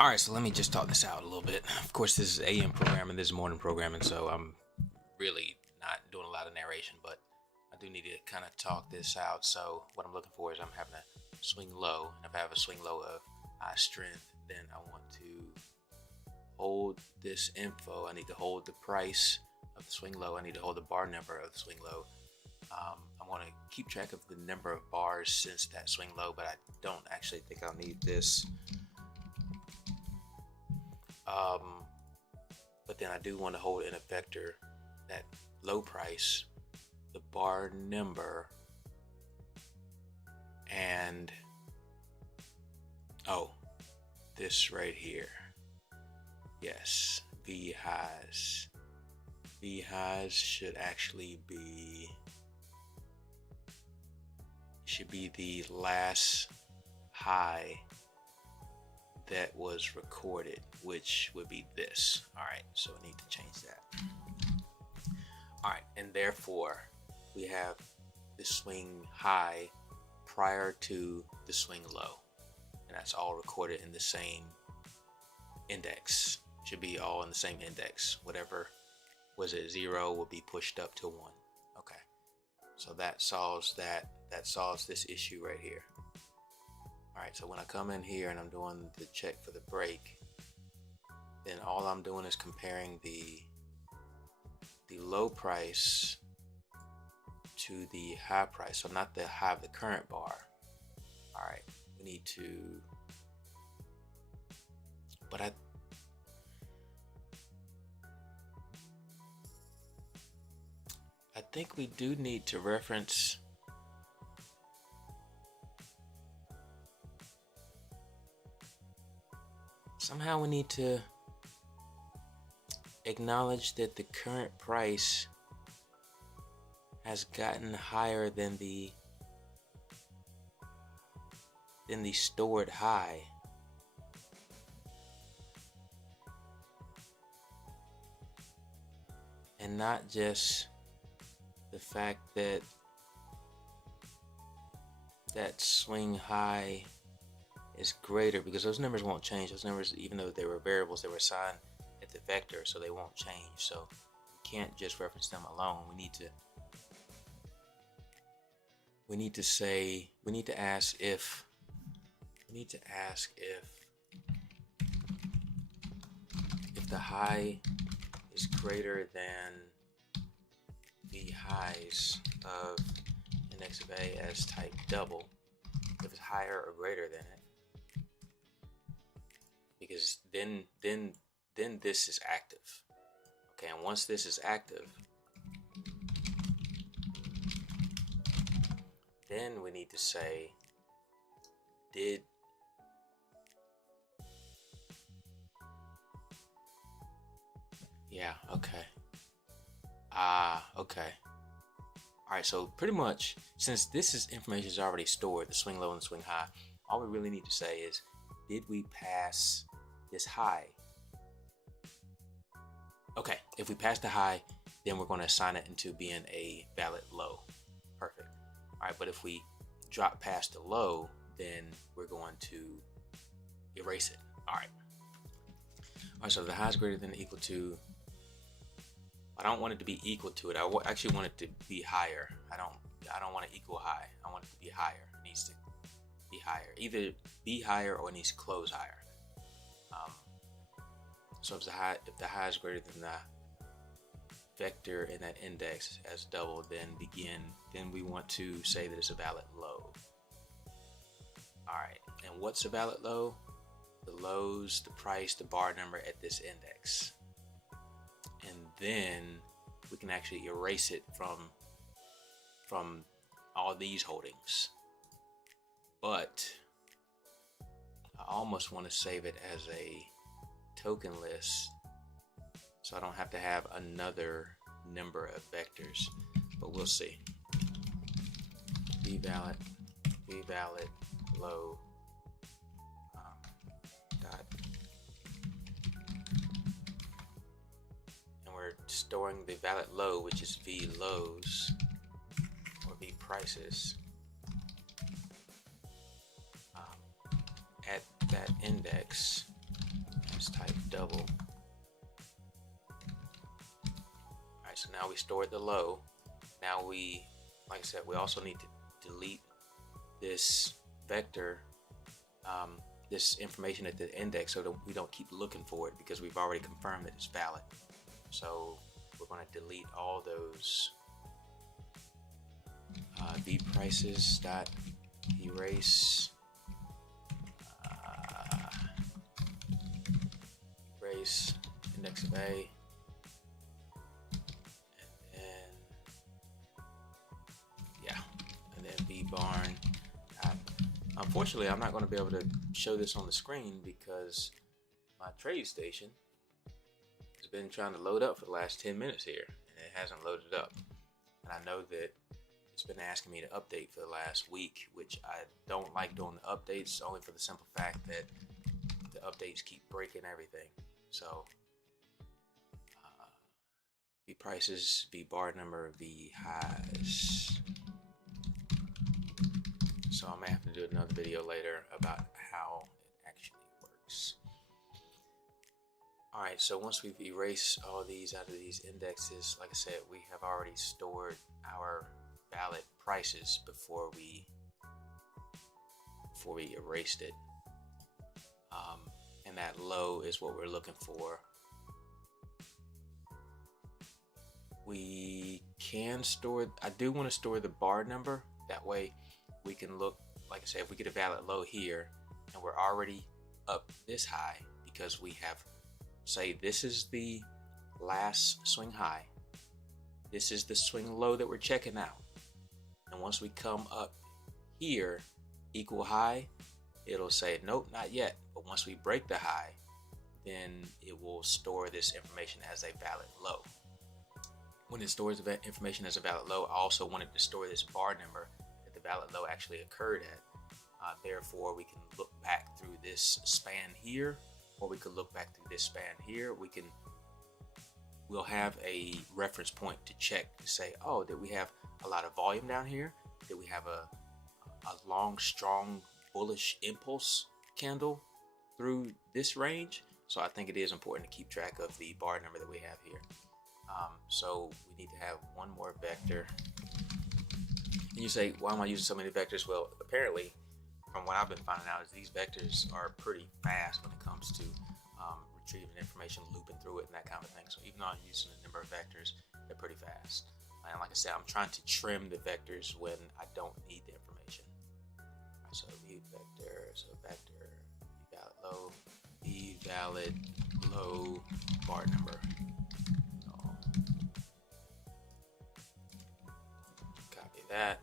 Alright, so let me just talk this out a little bit. Of course, this is AM programming, this is morning programming, so I'm really not doing a lot of narration, but I do need to kind of talk this out. So what I'm looking for is I'm having a swing low, and if I have a swing low of high strength, then I want to hold this info. I need to hold the price of the swing low. I need to hold the bar number of the swing low. I want to keep track of the number of bars since that swing low, but I don't actually think I'll need this. But then I do want to hold in a vector that low price, the bar number, and this right here. Yes, V highs. V highs should actually be the last high that was recorded, which would be this. All right, so I need to change that. All right, and therefore we have the swing high prior to the swing low, and that's all recorded in the same index. Should be all in the same index. Whatever was at 0 will be pushed up to 1. Okay, so that solves this issue right here. Alright, so when I come in here and I'm doing the check for the break, then all I'm doing is comparing the low price to the high price. So not the high of the current bar. Alright, we need to, but I think we do need to reference somehow. We need to acknowledge that the current price has gotten higher than the stored high. And not just the fact that that swing high is greater, because those numbers won't change. Those numbers, even though they were variables, they were assigned at the vector, so they won't change. So we can't just reference them alone. We need to ask if the high is greater than the highs of index of A as type double, if it's higher or greater than it, because then this is active. Okay, and once this is active, then we need to say, okay. Alright, so pretty much, since information is already stored, the swing low and the swing high, all we really need to say is, did we pass this high? Okay, if we pass the high, then we're going to assign it into being a valid low. Perfect. Alright, but if we drop past the low, then we're going to erase it. Alright, so the high is greater than or equal to, I don't want it to be equal to it. I actually want it to be higher. I don't want to equal high. I want it to be higher. It needs to be higher. Either be higher or it needs to close higher. So if the high is greater than the vector in that index as double, then we want to say that it's a valid low. Alright, and what's a valid low? The lows, the price, the bar number at this index. And then we can actually erase it from all these holdings. But I almost want to save it as a token list, so I don't have to have another number of vectors, but we'll see. Be valid low dot, and we're storing the valid low, which is V lows or V prices, at that index type double. Alright, so now we stored the low. Now we, like I said, we also need to delete this vector, this information at the index, so that we don't keep looking for it, because we've already confirmed that it's valid. So we're going to delete all those vprices dot erase erase index of A, and then and then vbarn. Unfortunately, I'm not going to be able to show this on the screen because my Tradestation has been trying to load up for the last 10 minutes here, and it hasn't loaded up. And I know that it's been asking me to update for the last week, which I don't like doing the updates, only for the simple fact that the updates keep breaking everything. So v prices, v bar number, v highs. So I may have to do another video later about how it actually works. Alright, so once we've erased all these out of these indexes, like I said, we have already stored our valid prices before we erased it. And that low is what we're looking for. We can store, I do want to store the bar number, that way we can look, like I said, if we get a valid low here and we're already up this high, because we have, say this is the last swing high, this is the swing low that we're checking out, and once we come up here equal high, it'll say nope, not yet. But once we break the high, then it will store this information as a valid low. When it stores the information as a valid low, I also wanted to store this bar number that the valid low actually occurred at. Therefore, we can look back through this span here, or we could look back through this span here. We'll have a reference point to check to say, oh, did we have a lot of volume down here? Did we have a long, strong, bullish impulse candle through this range? So I think it is important to keep track of the bar number that we have here. So we need to have one more vector. And you say, why am I using so many vectors? Well, apparently, from what I've been finding out, is these vectors are pretty fast when it comes to retrieving information, looping through it, and that kind of thing. So even though I'm using a number of vectors, they're pretty fast. And like I said, I'm trying to trim the vectors when I don't need the information. Right, so v vector, so vector, valid low, v valid low bar number. Copy that,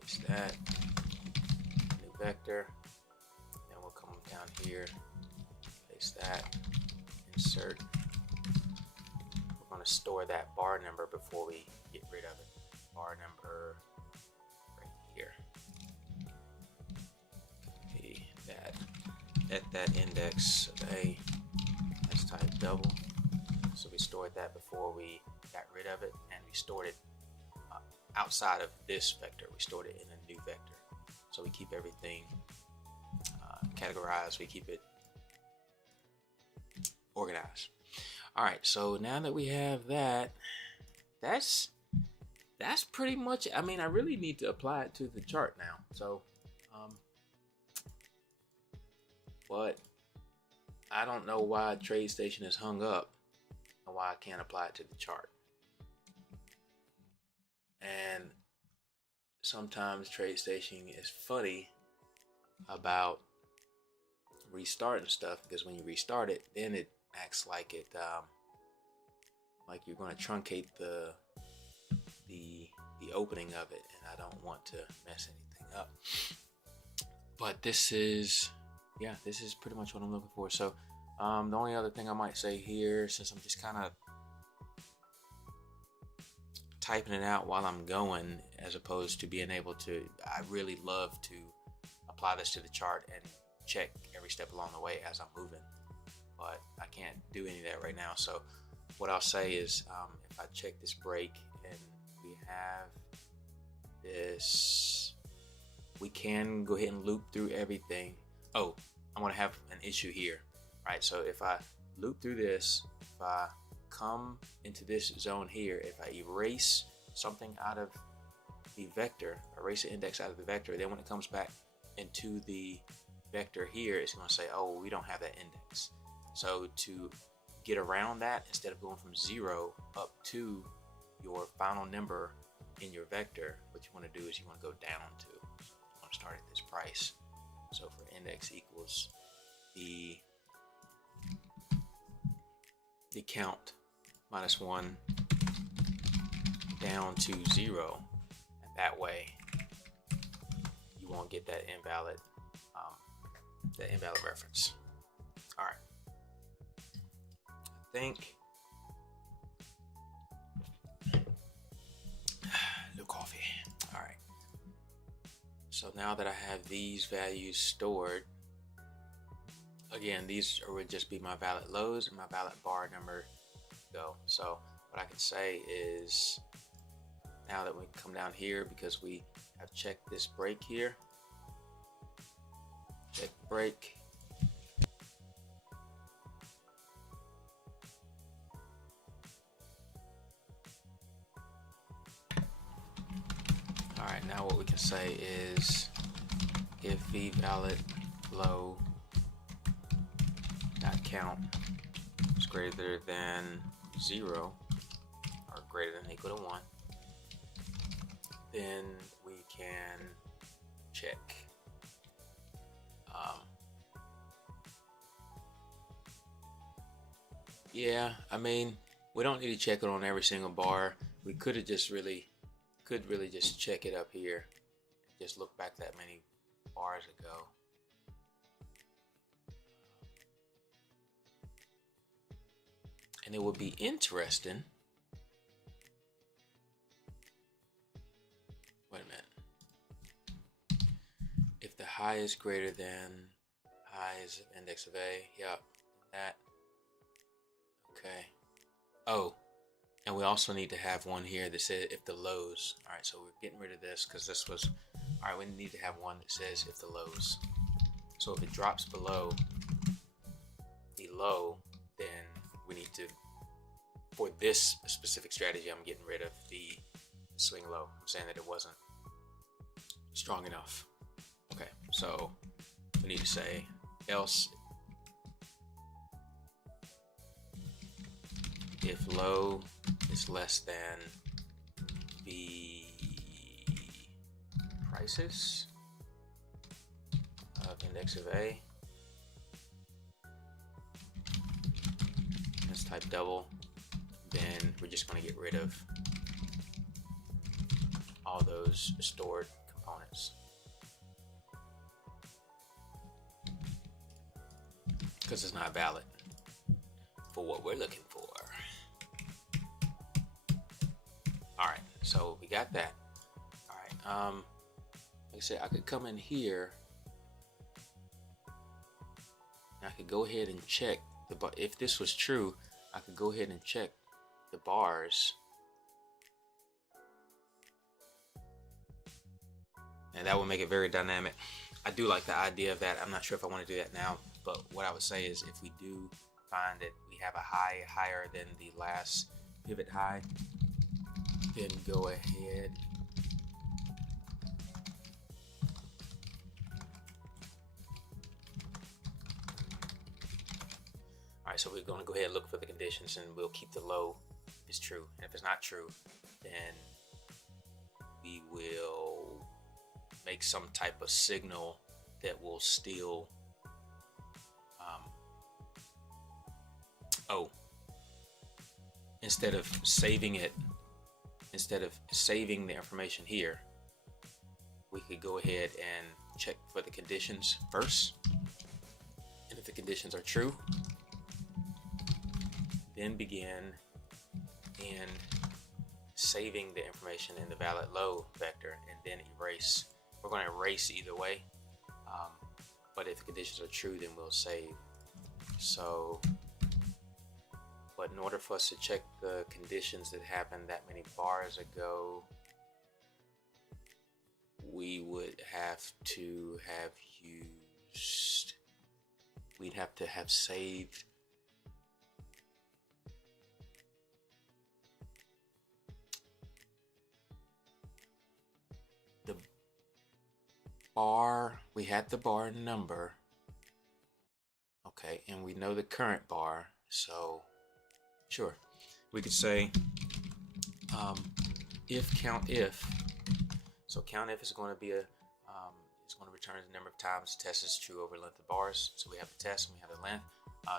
paste that, new vector, then we'll come down here, paste that, insert. We're going to store that bar number before we get rid of it. Bar number right here. Copy that at that index of A. Let's type double. So we stored that before we got rid of it, and we stored it outside of this vector. We stored it in a new vector. So we keep everything categorized. We keep it organized. All right, so now that we have that, that's pretty much, I mean, I really need to apply it to the chart now. So, but I don't know why Tradestation is hung up and why I can't apply it to the chart. And sometimes Tradestation is funny about restarting stuff, because when you restart it, then it acts like it like you're going to truncate the opening of it, and I don't want to mess anything up. But this is pretty much what I'm looking for. So the only other thing I might say here, since I'm just kind of typing it out while I'm going, as opposed to being able to, I really love to apply this to the chart and check every step along the way as I'm moving, but I can't do any of that right now. So what I'll say is, if I check this break and we have this, we can go ahead and loop through everything. Oh, I'm going to have an issue here. right? So if I loop through this, if I come into this zone here, if I erase something out of the vector, erase the index out of the vector, then when it comes back into the vector here, it's going to say, oh, we don't have that index. So to get around that, instead of going from 0 up to your final number in your vector, what you want to do is you want to go down to. So you want to start at this price. So for index equals the count minus 1 down to 0, and that way you won't get that invalid reference. All right, I think no coffee. All right, so now that I have these values stored, again, these would just be my valid lows and my valid bar number go. So what I can say is, now that we come down here, because we have checked this break here, check break, all right, now what we can say is if the valid low dot count is greater than 0 or greater than or equal to 1, then we can check. Yeah, I mean, we don't need to check it on every single bar. We could really just check it up here. Just look back that many bars ago. And it would be interesting. Wait a minute. If the high is greater than highs of index of A, yep, that. Okay. Oh, and we also need to have one here that says if the lows. All right, so we're getting rid of this because this was. All right, we need to have one that says if the lows. So if it drops below the low, then we need to, for this specific strategy, I'm getting rid of the swing low. I'm saying that it wasn't strong enough. Okay, so we need to say else if low is less than the prices of index of A, let's type double, then we're just going to get rid of all those stored components because it's not valid for what we're looking for. All right, so we got that. All right, like I said, I could come in here and I could go ahead and check the bar. If this was true, I could go ahead and check the bars, and that would make it very dynamic. I do like the idea of that. I'm not sure if I want to do that now, but what I would say is if we do find that we have a high higher than the last pivot high, then go ahead Alright, so we're going to go ahead and look for the conditions, and we'll keep the low if it's true. And if it's not true, then we will make some type of signal that will still instead of saving the information here, we could go ahead and check for the conditions first, and if the conditions are true, then begin in saving the information in the valid low vector, and then erase. We're going to erase either way, but if the conditions are true, then we'll save. So, but in order for us to check the conditions that happened that many bars ago, we would have to have used we'd have to have saved the bar. We had the bar number. Okay, and we know the current bar, so sure. We could say if count if. So count if is going to be it's going to return the number of times the test is true over length of bars. So we have the test and we have the length.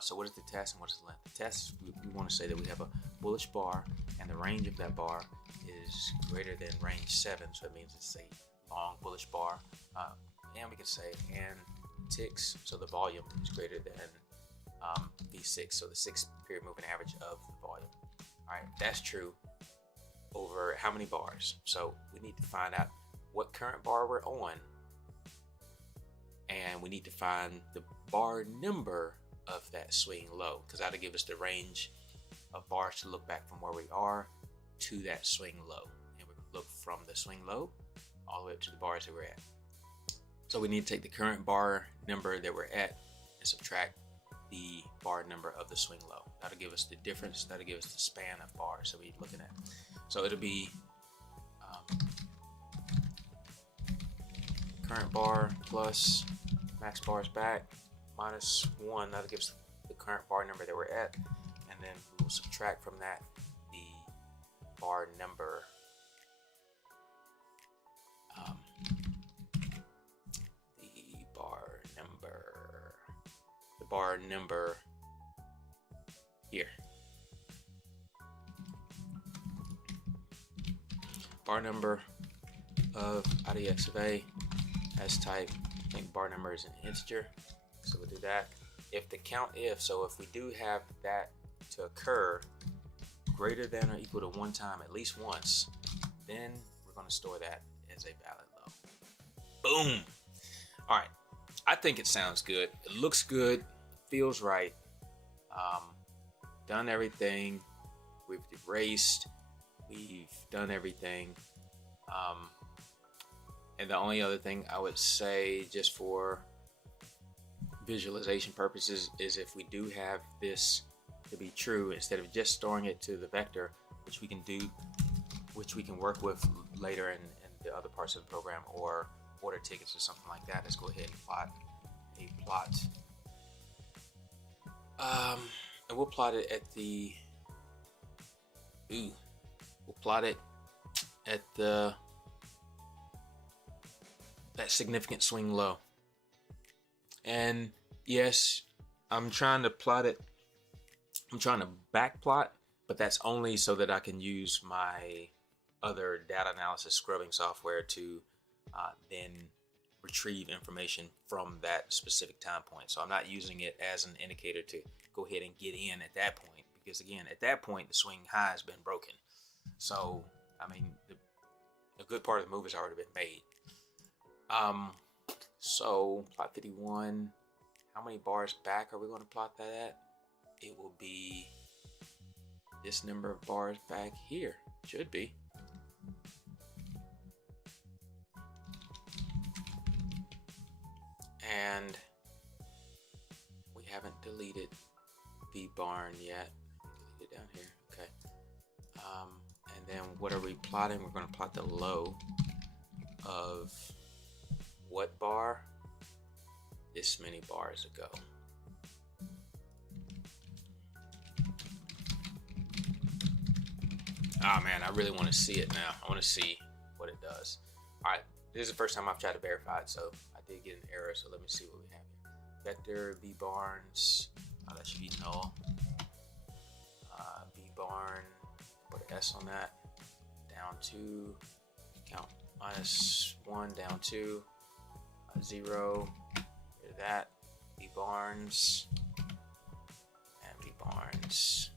So what is the test and what is the length? The test, we want to say that we have a bullish bar and the range of that bar is greater than range 7. So it means it's a long bullish bar. And we can say and ticks, so the volume is greater than V6, so the 6-period moving average of the volume. All right, that's true over how many bars? So we need to find out what current bar we're on, and we need to find the bar number of that swing low, because that'll give us the range of bars to look back from where we are to that swing low. And we look from the swing low all the way up to the bars that we're at. So we need to take the current bar number that we're at and subtract the bar number of the swing low. That'll give us the difference. That'll give us the span of bars that we're looking at. So it'll be current bar plus max bars back minus 1. That'll give us the current bar number that we're at. And then we'll subtract from that the bar number. Bar number here. Bar number of IDX of A as type. I think bar number is an integer, so we'll do that. If the count if, so if we do have that to occur greater than or equal to 1 time at least once, then we're going to store that as a valid low. Boom. All right. I think it sounds good. It looks good. Feels right. Done everything. We've erased. We've done everything. And the only other thing I would say, just for visualization purposes, is if we do have this to be true, instead of just storing it to the vector, which we can do, which we can work with later in the other parts of the program, or order tickets or something like that. Let's go ahead and plot a plot. And we'll plot it at the that significant swing low. And yes, I'm trying to plot it. I'm trying to back plot, but that's only so that I can use my other data analysis scrubbing software to then retrieve information from that specific time point. So I'm not using it as an indicator to go ahead and get in at that point, because again, at that point, the swing high has been broken. So, I mean, a good part of the move has already been made. So plot 51, how many bars back are we going to plot that at? It will be this number of bars back here. Should be. And we haven't deleted the barn yet. Delete it down here. Okay. And then what are we plotting? We're going to plot the low of what bar? This many bars ago. Oh man, I really want to see it now. I want to see what it does. All right, this is the first time I've tried to verify it, so I did get an error. So let me see what we have here. Vector V Barnes. Oh, that should be null. V Barn. Put an S on that. Down 2. Count -1. Down 2. 0. Get rid of that. V Barnes. And V Barnes.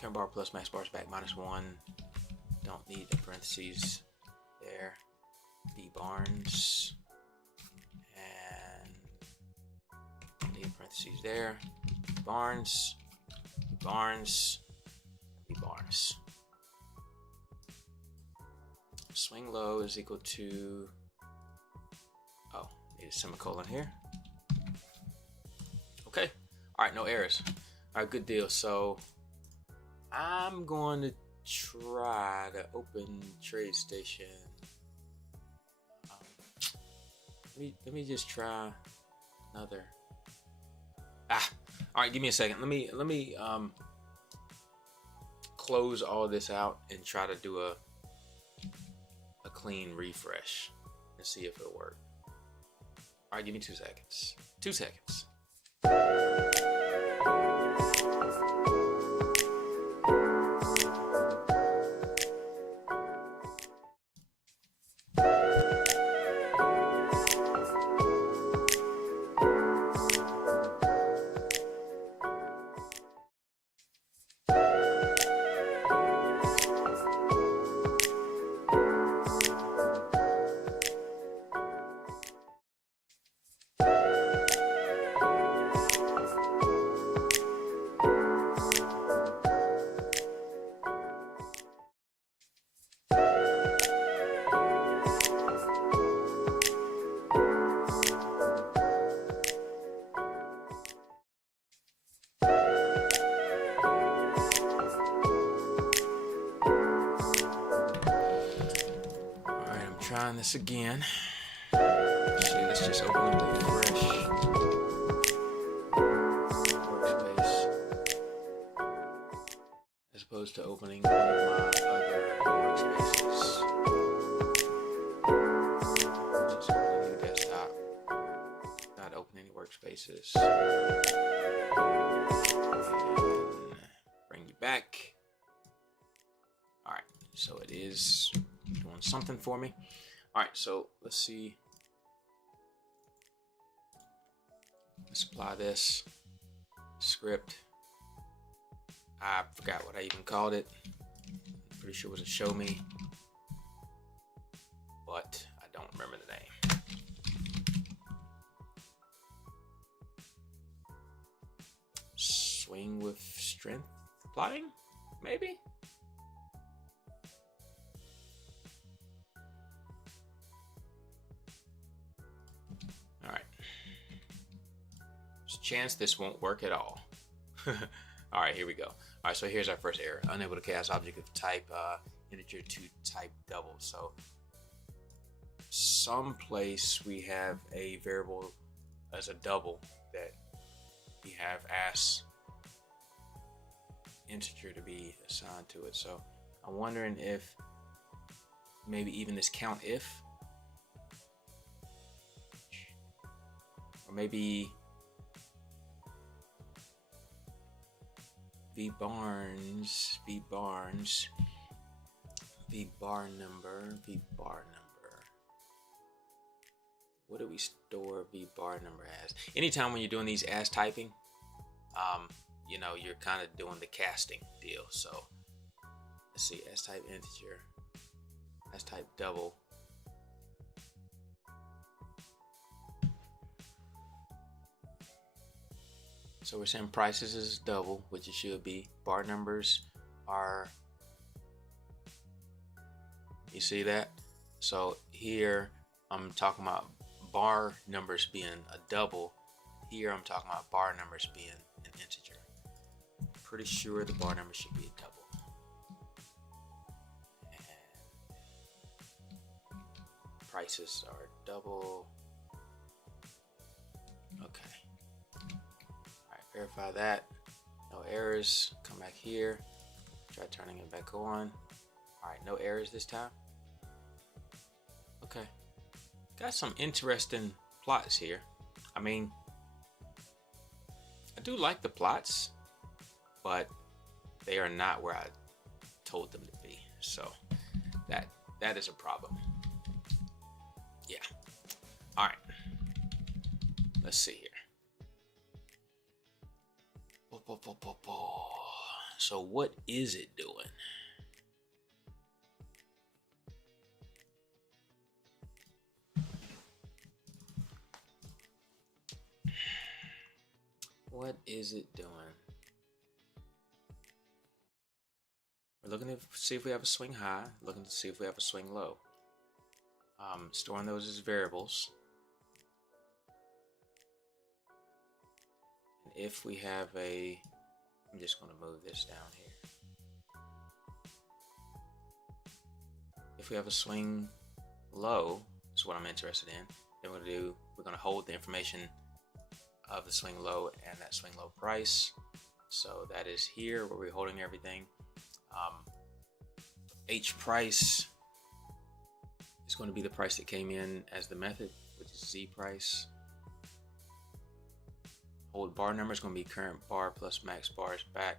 Current bar plus max bars back -1. Don't need the parentheses there. B Barnes. And don't need parentheses there. Barnes. B Barnes. B Barnes. Swing low is equal to. Oh, semicolon here. Okay. All right, no errors. All right, good deal. So I'm going to try to open Tradestation. Let me just try another. All right, give me a second. Let me close all this out and try to do a clean refresh and see if it'll work. All right, give me 2 seconds. 2 seconds. Trying this again. Let's just open up a fresh workspace as opposed to opening one of my other workspaces. Just open a new desktop. Not open any workspaces. And bring you back. All right, so it is doing something for me. All right, so let's see. Let's apply this script. I forgot what I even called it. Pretty sure it was a show me, but I don't remember the name. Swing with strength plotting, maybe? Chance this won't work at all. All right, here we go. All right, so here's our first error. Unable to cast object of type integer to type double. So someplace we have a variable as a double that we have asked integer to be assigned to it. So I'm wondering if maybe even this count if, or maybe v bar number. What do we store v bar number as? Anytime when you're doing these as typing, you know, you're kind of doing the casting deal. So let's see, as type integer, as type double. So we're saying prices is double, which it should be. Bar numbers are, you see that? So here I'm talking about bar numbers being a double. Here I'm talking about bar numbers being an integer. Pretty sure the bar number should be a double. And prices are double. Okay. Verify that. No errors. Come back here. Try turning it back on. Alright, no errors this time. Okay. Got some interesting plots here. I mean, I do like the plots, but they are not where I told them to be. So that is a problem. Yeah. Alright. Let's see here. So what is it doing? What is it doing? We're looking to see if we have a swing high, looking to see if we have a swing low. Storing those as variables. if we have a, I'm just going to move this down here. If we have a swing low, is what I'm interested in, then we're going to hold the information of the swing low and that swing low price. So that is here where we're holding everything. H price is going to be the price that came in as the method, which is Z price. Hold bar number is going to be current bar plus max bars back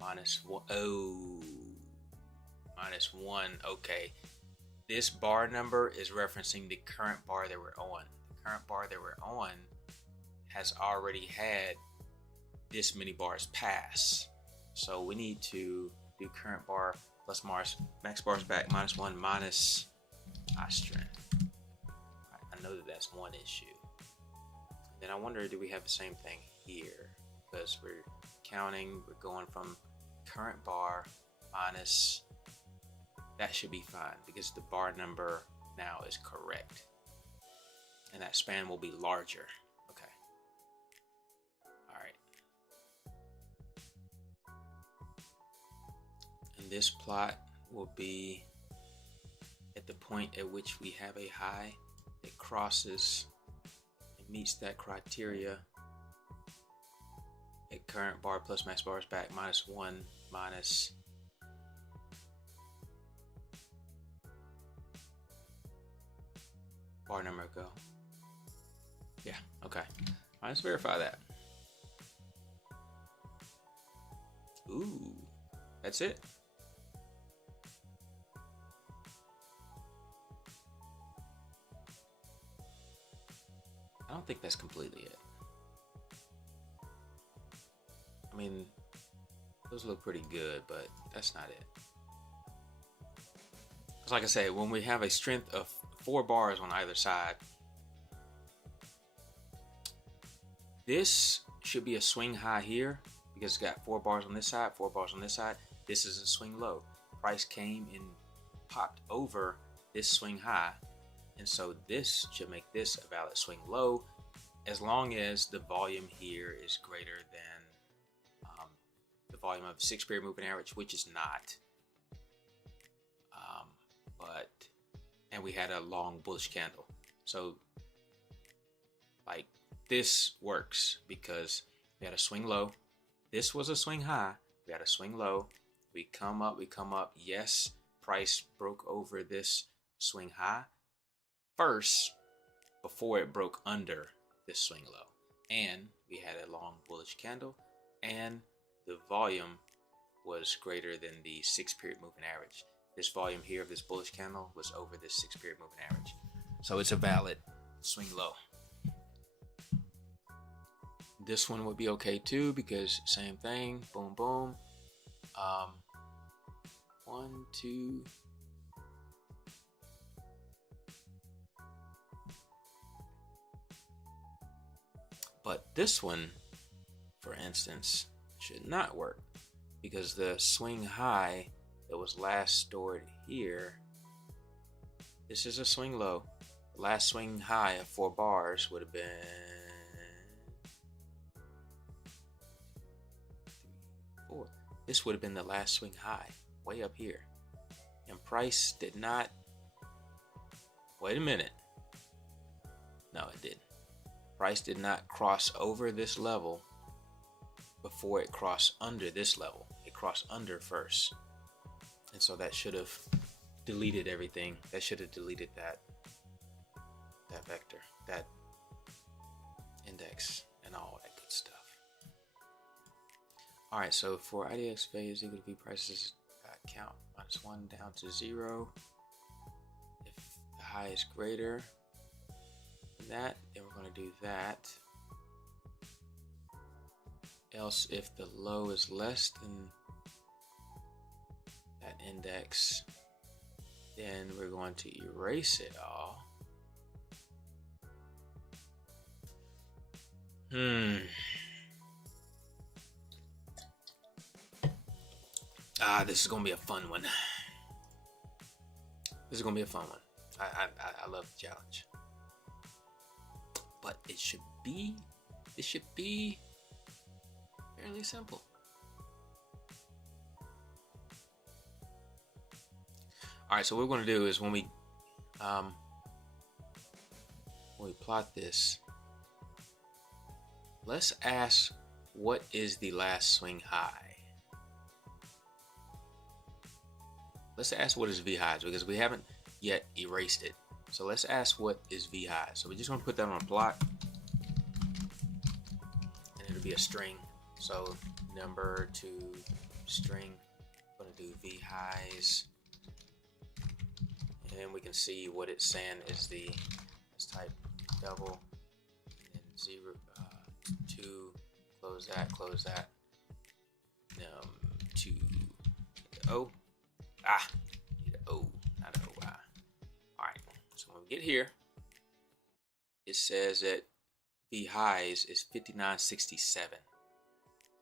minus one. Oh, minus one. Okay. This bar number is referencing the current bar that we're on. The current bar that we're on has already had this many bars pass. So we need to do current bar plus max bars back minus one minus I strength. I know that that's one issue. Then I wonder, do we have the same thing here? Because we're counting, we're going from current bar minus, that should be fine because the bar number now is correct. And that span will be larger. Okay. All right. And this plot will be at the point at which we have a high that crosses and meets that criteria at current bar plus max bars back minus one minus bar number go. Yeah, okay. All right, let's verify that. Ooh, that's it. I don't think that's completely it. I mean, those look pretty good, but that's not it. Because like I said, when we have a strength of 4 bars on either side, this should be a swing high here because it's got 4 bars on this side, 4 bars on this side. This is a swing low. Price came and popped over this swing high. And so this should make this a valid swing low as long as the volume here is greater than the volume of the 6-period moving average, which is not. And we had a long bullish candle. So like this works because we had a swing low. This was a swing high. We had a swing low. We come up. Yes, price broke over this swing high first before it broke under this swing low. And we had a long bullish candle and the volume was greater than the 6-period moving average. This volume here of this bullish candle was over this 6-period moving average. So it's a valid swing low. This one would be okay too because same thing, boom, boom. 1, 2. But this one, for instance, should not work because the swing high that was last stored here, this is a swing low. The last swing high of 4 bars would have been 4. This would have been the last swing high, way up here. And price did not, wait a minute. No, it didn't. Price did not cross over this level before it crossed under this level. It crossed under first. And so that should have deleted everything. That should have deleted that vector, that index, and all that good stuff. All right, so for IDX phase equal to V prices count -1 down to 0. If the high is greater than that, then we're going to do that. Else, if the low is less than that index, then we're going to erase it all. This is gonna be a fun one. This is gonna be a fun one. I love the challenge, but it should be Fairly simple. All right, so what we're going to do is when we plot this, let's ask what is the last swing high. Let's ask what is V highs because we haven't yet erased it. So let's ask what is V high. So we're just going to put that on a plot, and it'll be a string. So number to string. I'm going to do V highs, and then we can see what it's saying is the. Let's type double, and then 0, 2. Close that. 2. O. Need an O, not an O-I. Alright, so when we get here, it says that V highs is 5967.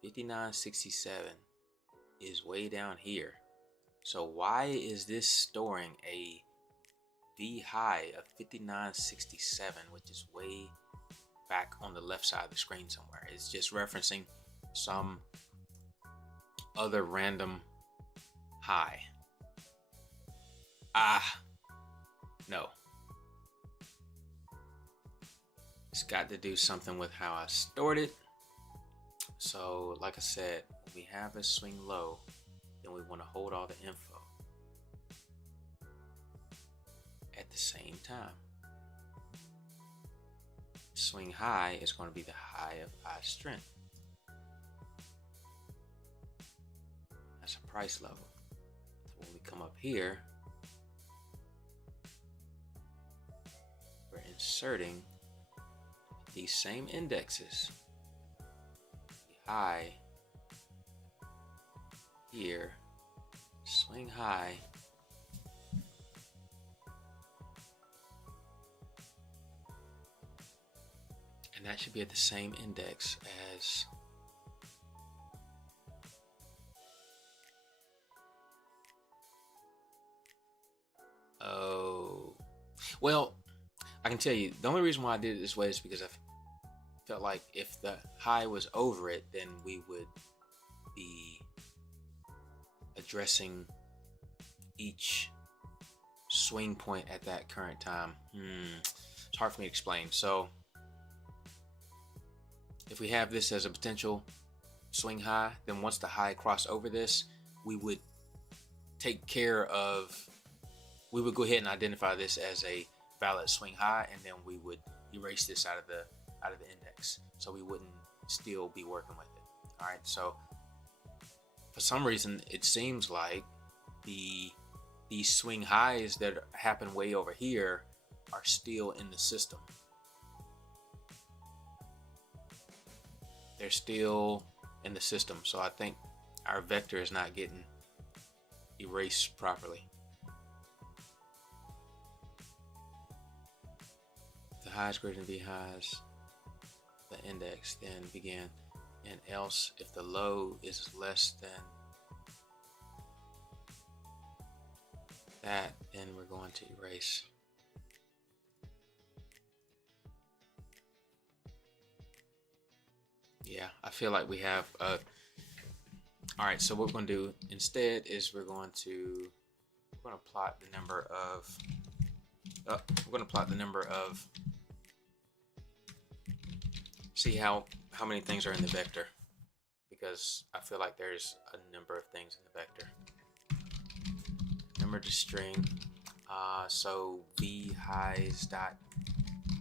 5967 is way down here. So why is this storing a V high of 5967, which is way back on the left side of the screen somewhere? It's just referencing some other random high. No. It's got to do something with how I stored it. So, like I said, when we have a swing low, then we want to hold all the info at the same time. Swing high is going to be the high of I strength. That's a price level. So when we come up here, we're inserting these same indexes. The high here, swing high, and that should be at the same index as well, I can tell you the only reason why I did it this way is because I felt like if the high was over it, then we would be addressing each swing point at that current time. It's hard for me to explain. So if we have this as a potential swing high, then once the high crossed over this, we would go ahead and identify this as a valid swing high, and then we would erase this out of the index, so we wouldn't still be working with it. All right, so for some reason it seems like these swing highs that happen way over here are still in the system. They're still in the system, so I think our vector is not getting erased properly. The highs greater than V highs, the index then begin, and else if the low is less than that, then we're going to erase. Yeah, I feel like we have all right, so what we're going to do instead is we're going to plot the number of see how many things are in the vector, because I feel like there's a number of things in the vector. Number to string, so v highs dot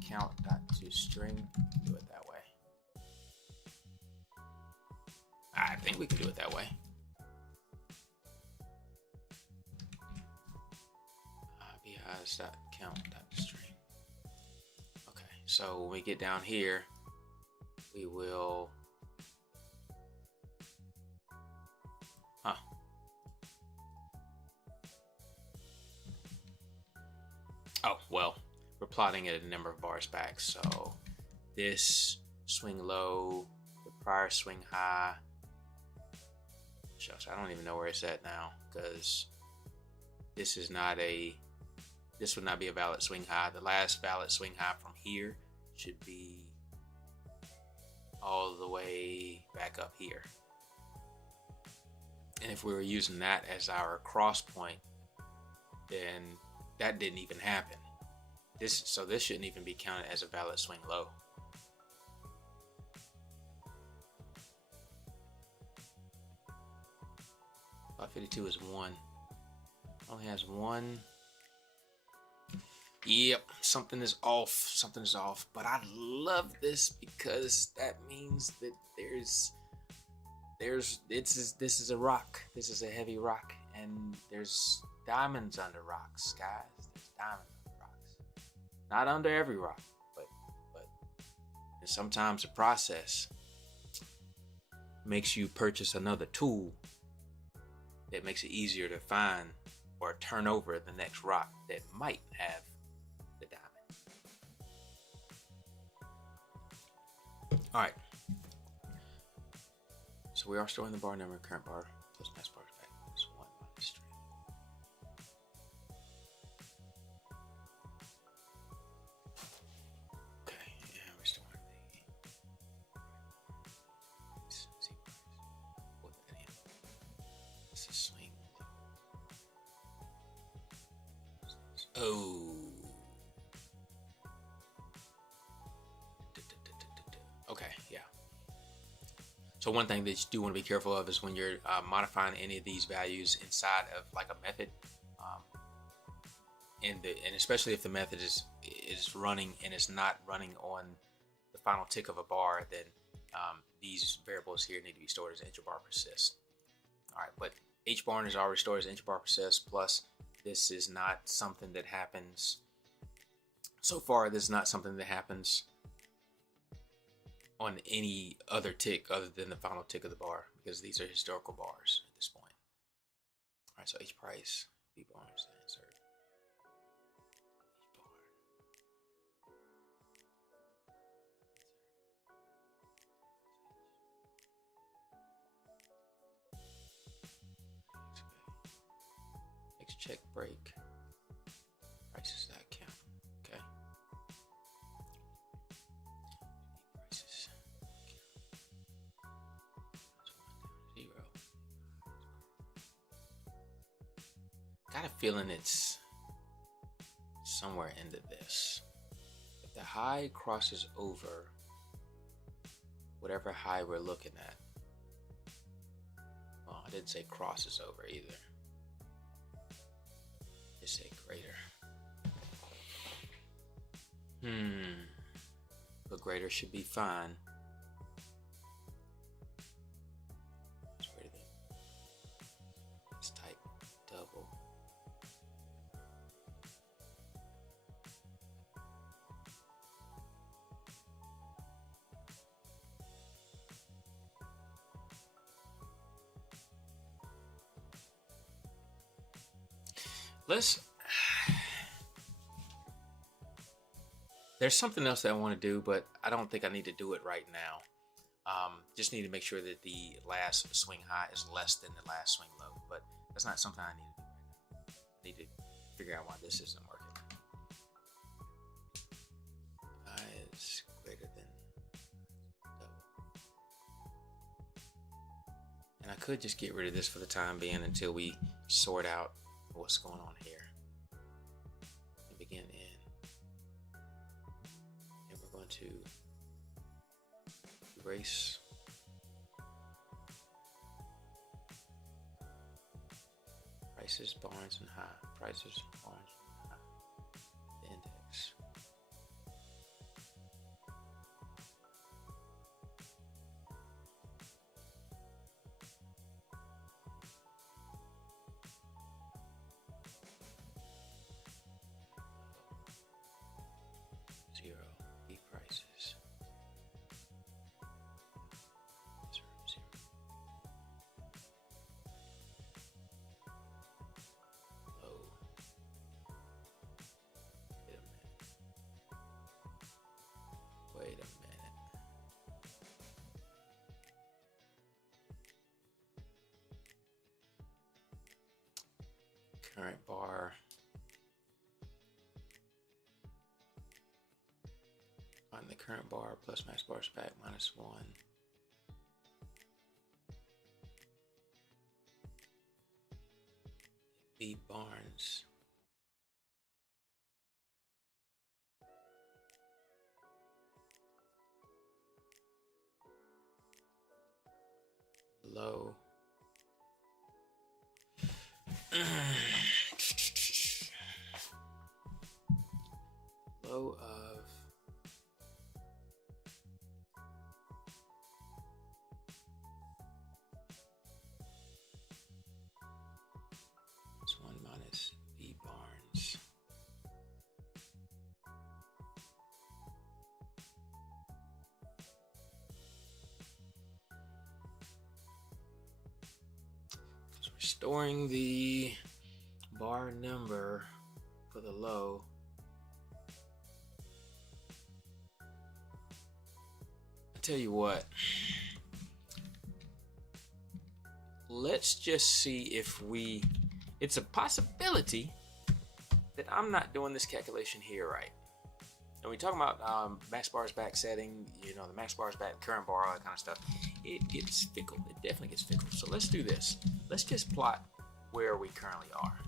count dot to string. Do it that way. I think we can do it that way. V highs dot count dot to string. Okay, so when we get down here, we will oh well, we're plotting it a number of bars back, so this swing low, the prior swing high, shucks, I don't even know where it's at now, because this would not be a valid swing high. The last valid swing high from here should be all the way back up here. And if we were using that as our cross point, then that didn't even happen. So this shouldn't even be counted as a valid swing low. $552 is one. Only has one. Yep, something is off. Something is off. But I love this because that means that this is a rock. This is a heavy rock, and there's diamonds under rocks, guys. There's diamonds under rocks. Not under every rock, but sometimes the process makes you purchase another tool that makes it easier to find or turn over the next rock that might have the diamond. All right. So we are storing the bar number, current bar plus max bar back. It's 1 minus 3. Okay, and we're storing this is swing. Oh. Okay, yeah. So one thing that you do want to be careful of is when you're modifying any of these values inside of like a method, and especially if the method is running and it's not running on the final tick of a bar, then these variables here need to be stored as int bar persist. All right, but hbarn is already stored as int bar persist. Plus, this is not something that happens. So far, this is not something that happens on any other tick other than the final tick of the bar, because these are historical bars at this point. All right, so H price, B bar, insert. H bar. X check break. Prices that count. Okay. Prices. Zero. Got a feeling it's somewhere into this. If the high crosses over whatever high we're looking at. Well, I didn't say crosses over either. Just say greater. But greater should be fine. Greater than. Let's type double. There's something else that I want to do, but I don't think I need to do it right now. Just need to make sure that the last swing high is less than the last swing low, but that's not something I need to do right now. I need to figure out why this isn't working. High is greater than double. And I could just get rid of this for the time being until we sort out what's going on here. And begin in. And we're going to erase prices, barns, and high. Prices, barns, and high. The index. Zero. Beef prices. Zero. Low. Wait a minute. Current bar. Find the current bar plus max bar spec minus 1. B Barnes. Low. Low of -1 minus B Barnes. So we're storing the bar number for the low. I tell you what, let's just see if it's a possibility that I'm not doing this calculation here right. And we talk about max bars back setting, you know, the max bars back, current bar, all that kind of stuff. It gets fickle. It definitely gets fickle. So let's do this. Let's just plot where we currently are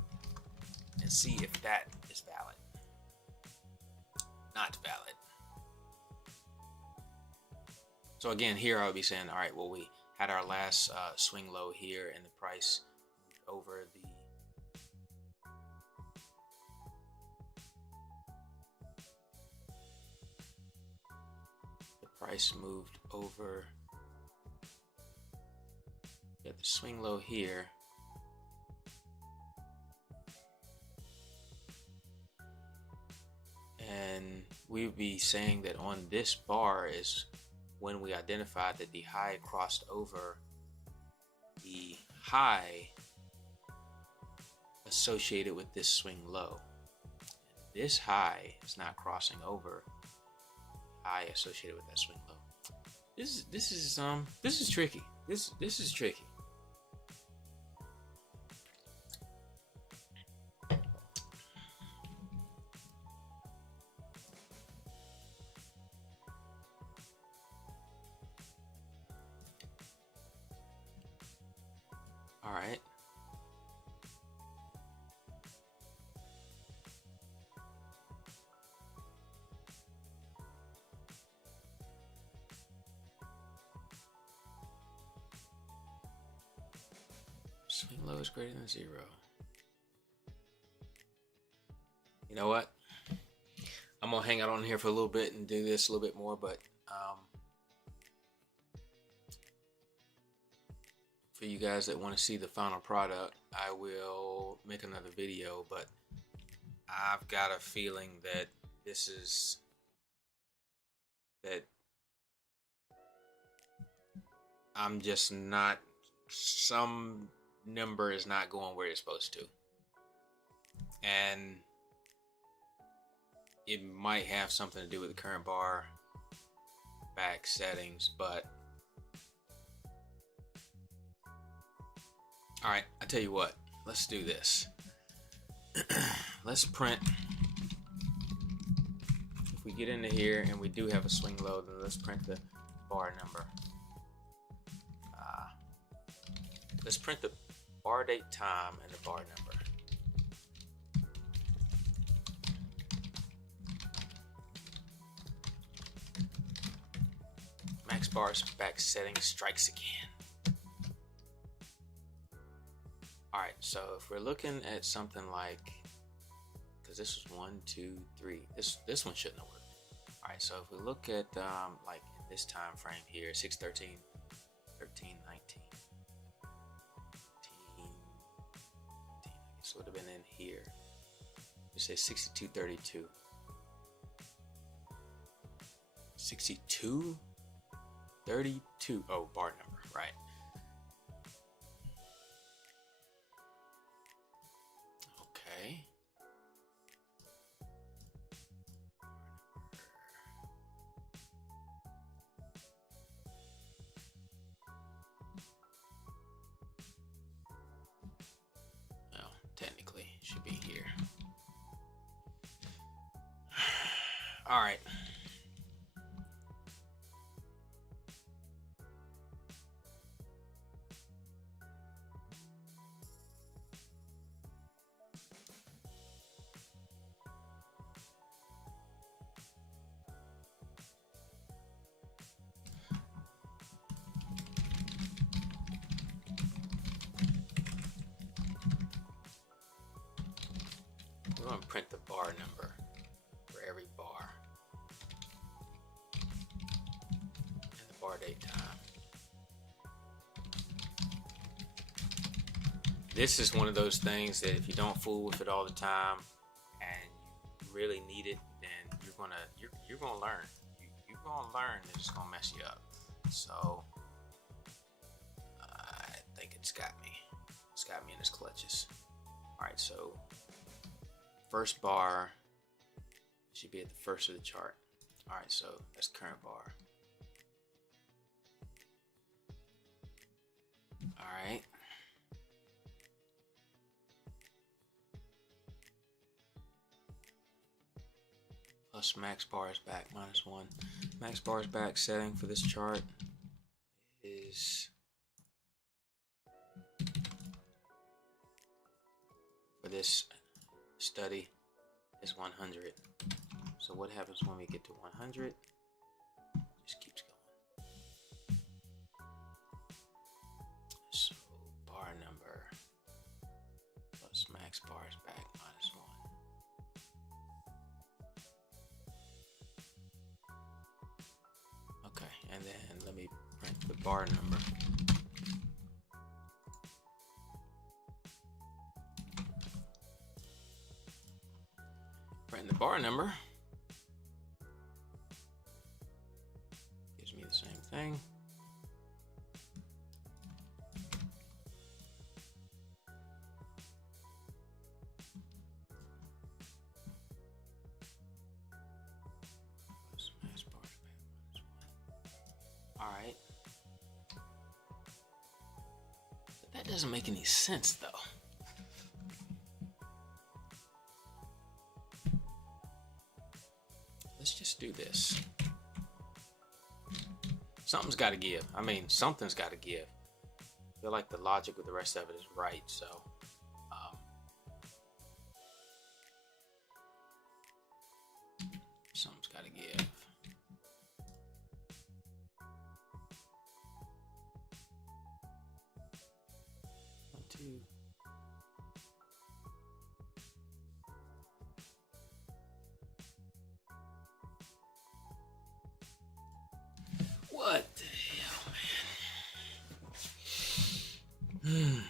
and see if that is valid. Not valid. So again, here I would be saying, all right, well, we had our last swing low here, and the price over the price moved over the swing low here. And we would be saying that on this bar is when we identified that the high crossed over the high associated with this swing low. This high is not crossing over high associated with that swing low. This is tricky. This is tricky. All right. Swing low is greater than 0. You know what? I'm gonna hang out on here for a little bit and do this a little bit more, but for you guys that want to see the final product, I will make another video, but I've got a feeling that I'm just not, some number is not going where it's supposed to. And it might have something to do with the current bar back settings, but all right, I tell you what, let's do this. Let's print. If we get into here and we do have a swing low, then let's print the bar number. Let's print the bar date time and the bar number. Max bars back setting strikes again. All right, so if we're looking at something like, because this was 1, 2, 3, this one shouldn't have worked. All right, so if we look at like in this time frame here, 6/13, 13, 19, 18, I guess would have been in here. We say 62.32. 62.32. Oh, bar number, right? Okay. Well, technically, it should be here. All right. going to print the bar number for every bar and the bar date time. This is one of those things that if you don't fool with it all the time and you really need it, then you're gonna learn. You're gonna learn that it's gonna mess you up. So I think it's got me. It's got me in its clutches. All right, so first bar should be at the first of the chart. All right, so that's current bar. All right. Plus max bars back -1. Max bars back setting for this chart is for this study is 100. So what happens when we get to 100? Just keeps going. So bar number plus max bars back -1. Okay, and then let me print the bar number. Print the bar number. Gives me the same thing. All right. But that doesn't make any sense though. Let's just do this. Something's got to give. I mean, something's got to give. I feel like the logic with the rest of it is right, so something's got to give. One, two. What the hell, man?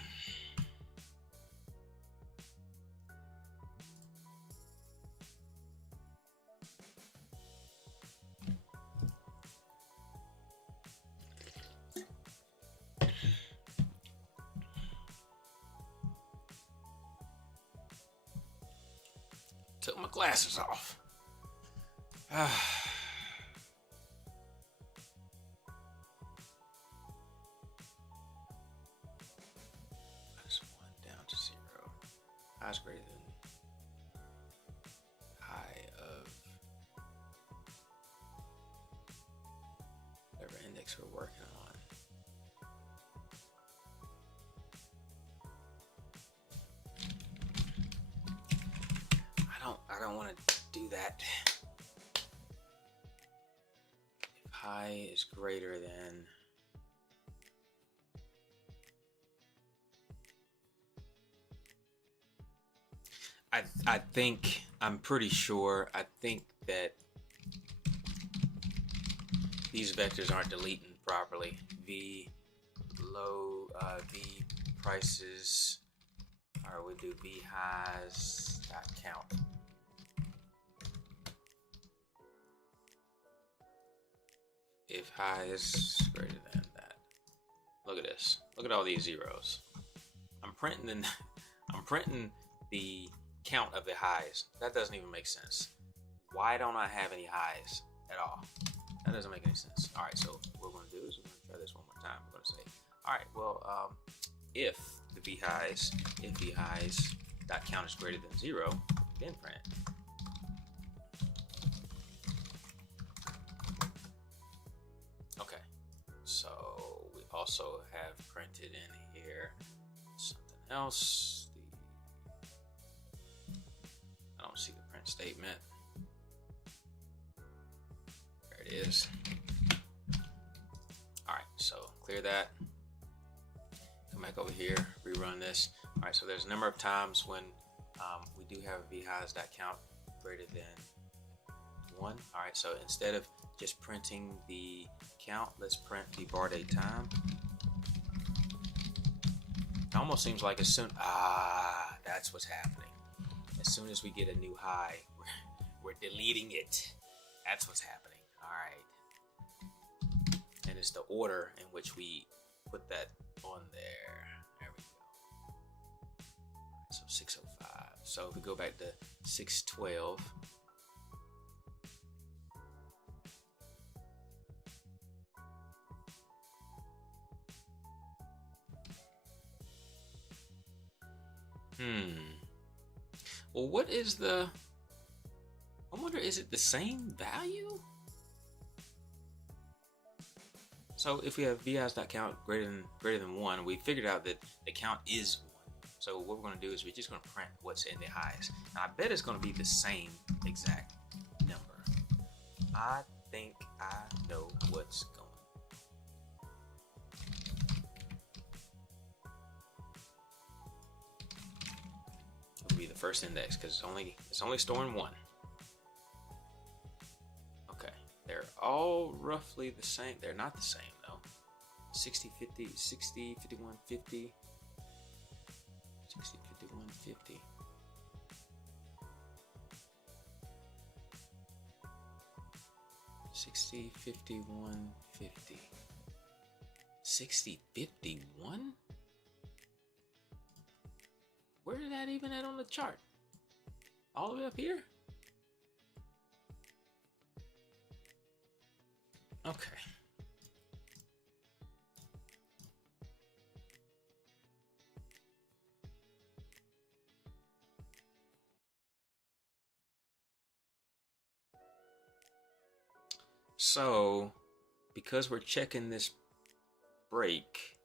Took my glasses off. Highs greater than high of whatever index we're working on. I don't want to do that. If high is greater than I think, I'm pretty sure, I think that these vectors aren't deleting properly. V low, V prices, or we do V highs dot count. If high is greater than that. Look at this. Look at all these zeros. I'm printing the count of the highs. That doesn't even make sense. Why don't I have any highs at all? That doesn't make any sense. All right, so what we're going to do is we're going to try this one more time. We're going to say, all right, well, if V highs dot count is greater than 0, then print it. Okay, so we also have printed in here something else. I don't see the print statement. There it is. All right, so clear that. Come back over here, rerun this. All right, so there's a number of times when we do have a vhighs.count greater than 1. All right, so instead of just printing the count, let's print the bar date time. It almost seems like as soon, that's what's happening. As soon as we get a new high, we're deleting it. That's what's happening. All right. And it's the order in which we put that on there. There we go. All right, so 605. So if we go back to 612, well, what is the, I wonder, is it the same value? So if we have vhighs.count greater than 1, we figured out that the count is 1. So what we're going to do is we're just going to print what's in the highest. Now I bet it's going to be the same exact number. I think I know what's going. It'll be the first index because it's only storing 1. Okay, they're all roughly the same. They're not the same though. 60, 50, 60, 51, 50. 60, 51, 50. 60, 51, 50. 60, 51? Where is that even at on the chart? All the way up here? Okay. So, because we're checking this break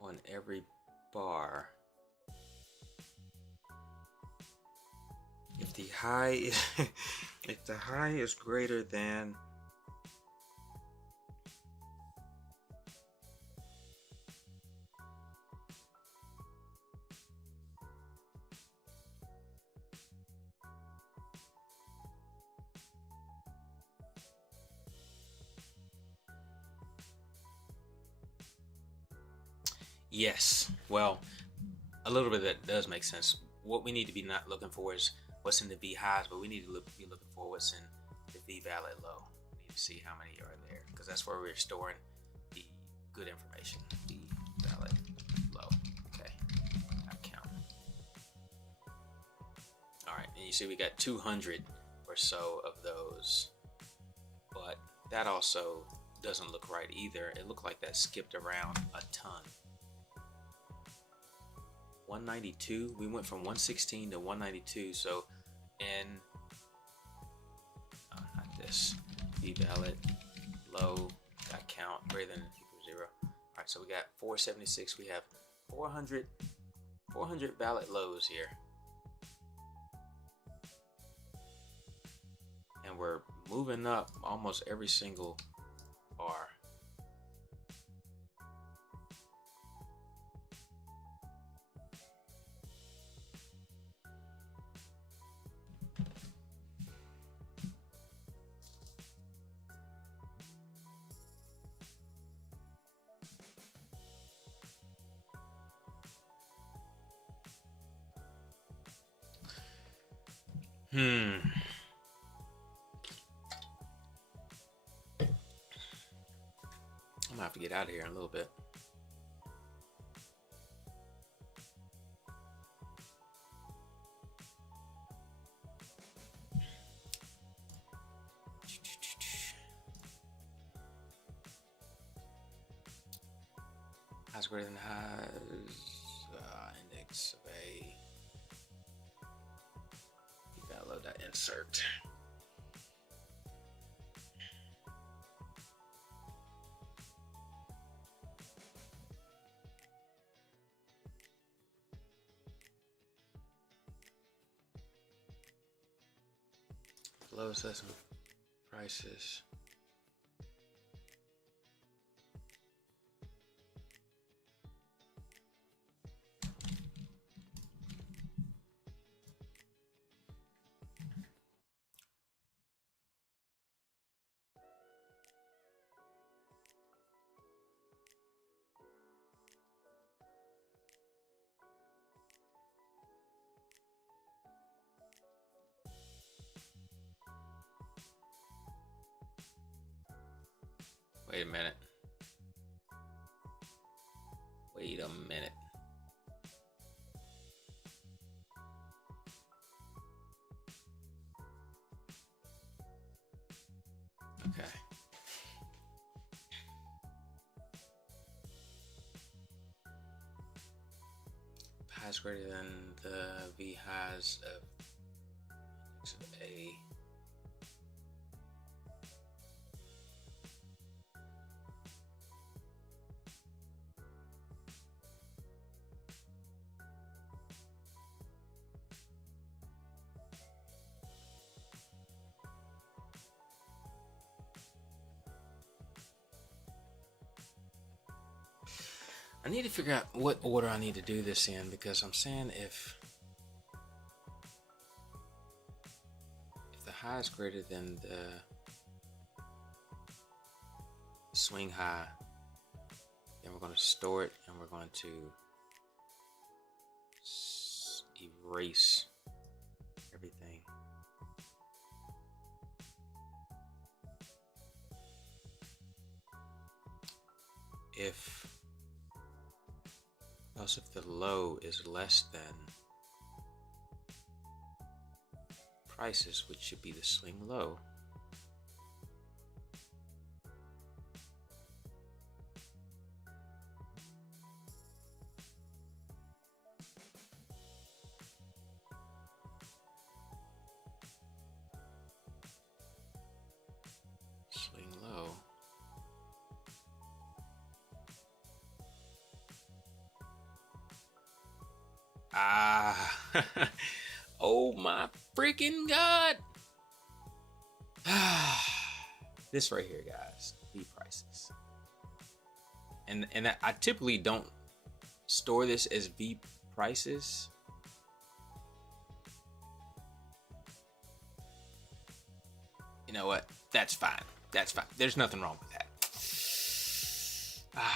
on every bar, if the high is if the high is greater than yes, well, a little bit of that does make sense. What we need to be not looking for is what's in the V highs, but we need to be looking for what's in the V valid low. We need to see how many are there because that's where we're storing the good information. V valid low. Okay, not count. All right, and you see we got 200 or so of those, but that also doesn't look right either. It looked like that skipped around a ton. 192, we went from 116 to 192, so in not this, V valid low dot count greater than equal to 0. All right, so we got 476. We have 400 valid lows here, and we're moving up almost every single bar. I'm gonna have to get out of here in a little bit. Highs greater than highs, index of A. Download that insert. Low assessment prices. Wait a minute. Wait a minute. Okay. Highs greater than the V highs of A. I need to figure out what order I need to do this in, because I'm saying if the high is greater than the swing high, then we're going to store it and we're going to erase everything. If the low is less than prices, which should be the swing low, swing low, oh my freaking god. This right here, guys, V prices. And I typically don't store this as V prices. You know what? That's fine. That's fine. There's nothing wrong with that. All right.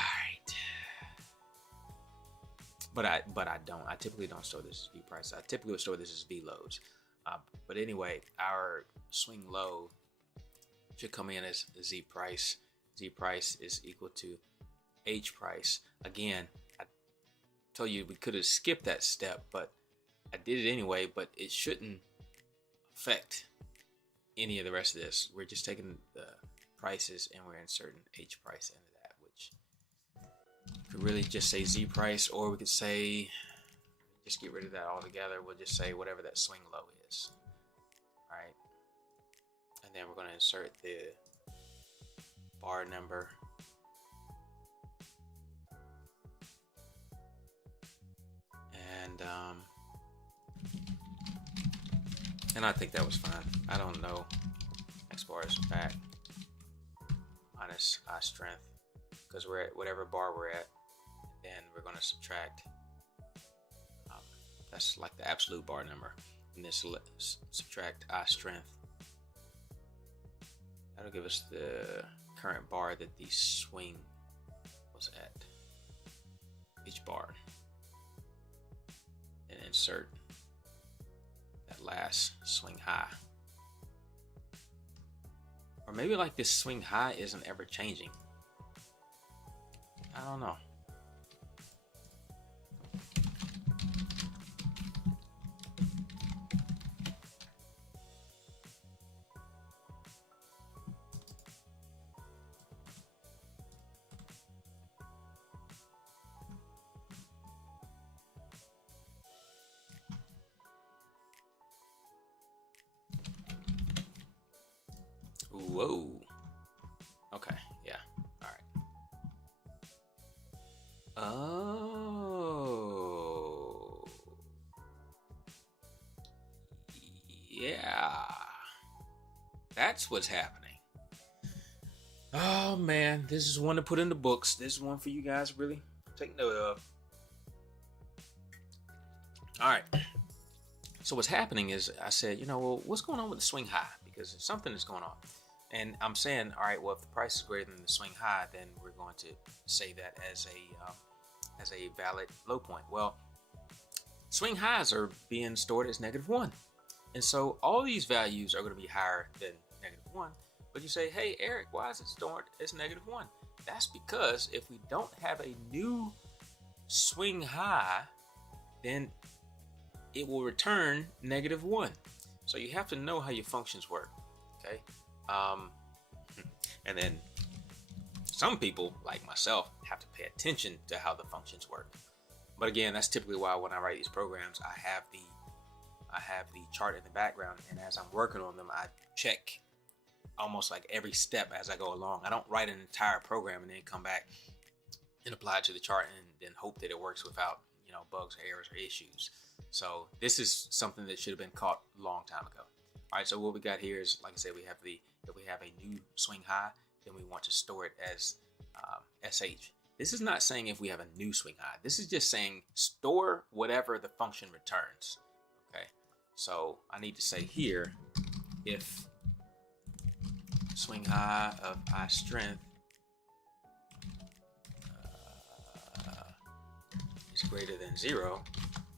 But I don't. I typically don't store this as V prices. I typically would store this as V lows. But anyway, our swing low should come in as Z price. Z price is equal to H price. Again, I told you we could have skipped that step, but I did it anyway. But it shouldn't affect any of the rest of this. We're just taking the prices and we're inserting H price into that, which could really just say Z price, or we could say just get rid of that altogether. We'll just say whatever that swing low is. All right, and then we're going to insert the bar number. And I think that was fine. I don't know. X bar is back minus I strength, because we're at whatever bar we're at. Then we're going to subtract. That's like the absolute bar number. And then subtract I strength. That'll give us the current bar that the swing was at. Each bar. And insert that last swing high. Or maybe like this swing high isn't ever changing. I don't know. Whoa. Okay, yeah. All right. Oh. Yeah. That's what's happening. Oh man, this is one to put in the books. This is one for you guys really take note of. All right. So what's happening is I said, well, what's going on with the swing high? Because something is going on. And I'm saying, all right, well, if the price is greater than the swing high, then we're going to say that as a valid low point. Well, swing highs are being stored as -1. And so all these values are going to be higher than -1, But you say, hey, Eric, why is it stored as -1? That's because if we don't have a new swing high, then it will return -1. So you have to know how your functions work, okay? And then some people, like myself, have to pay attention to how the functions work. But again, that's typically why when I write these programs, I have the chart in the background, and as I'm working on them, I check almost like every step as I go along. I don't write an entire program and then come back and apply it to the chart and then hope that it works without, bugs or errors or issues. So this is something that should have been caught a long time ago. All right, so what we got here is, like I said, if we have a new swing high, then we want to store it as SH. This is not saying if we have a new swing high. This is just saying store whatever the function returns. Okay, so I need to say here, if swing high of I strength is greater than 0,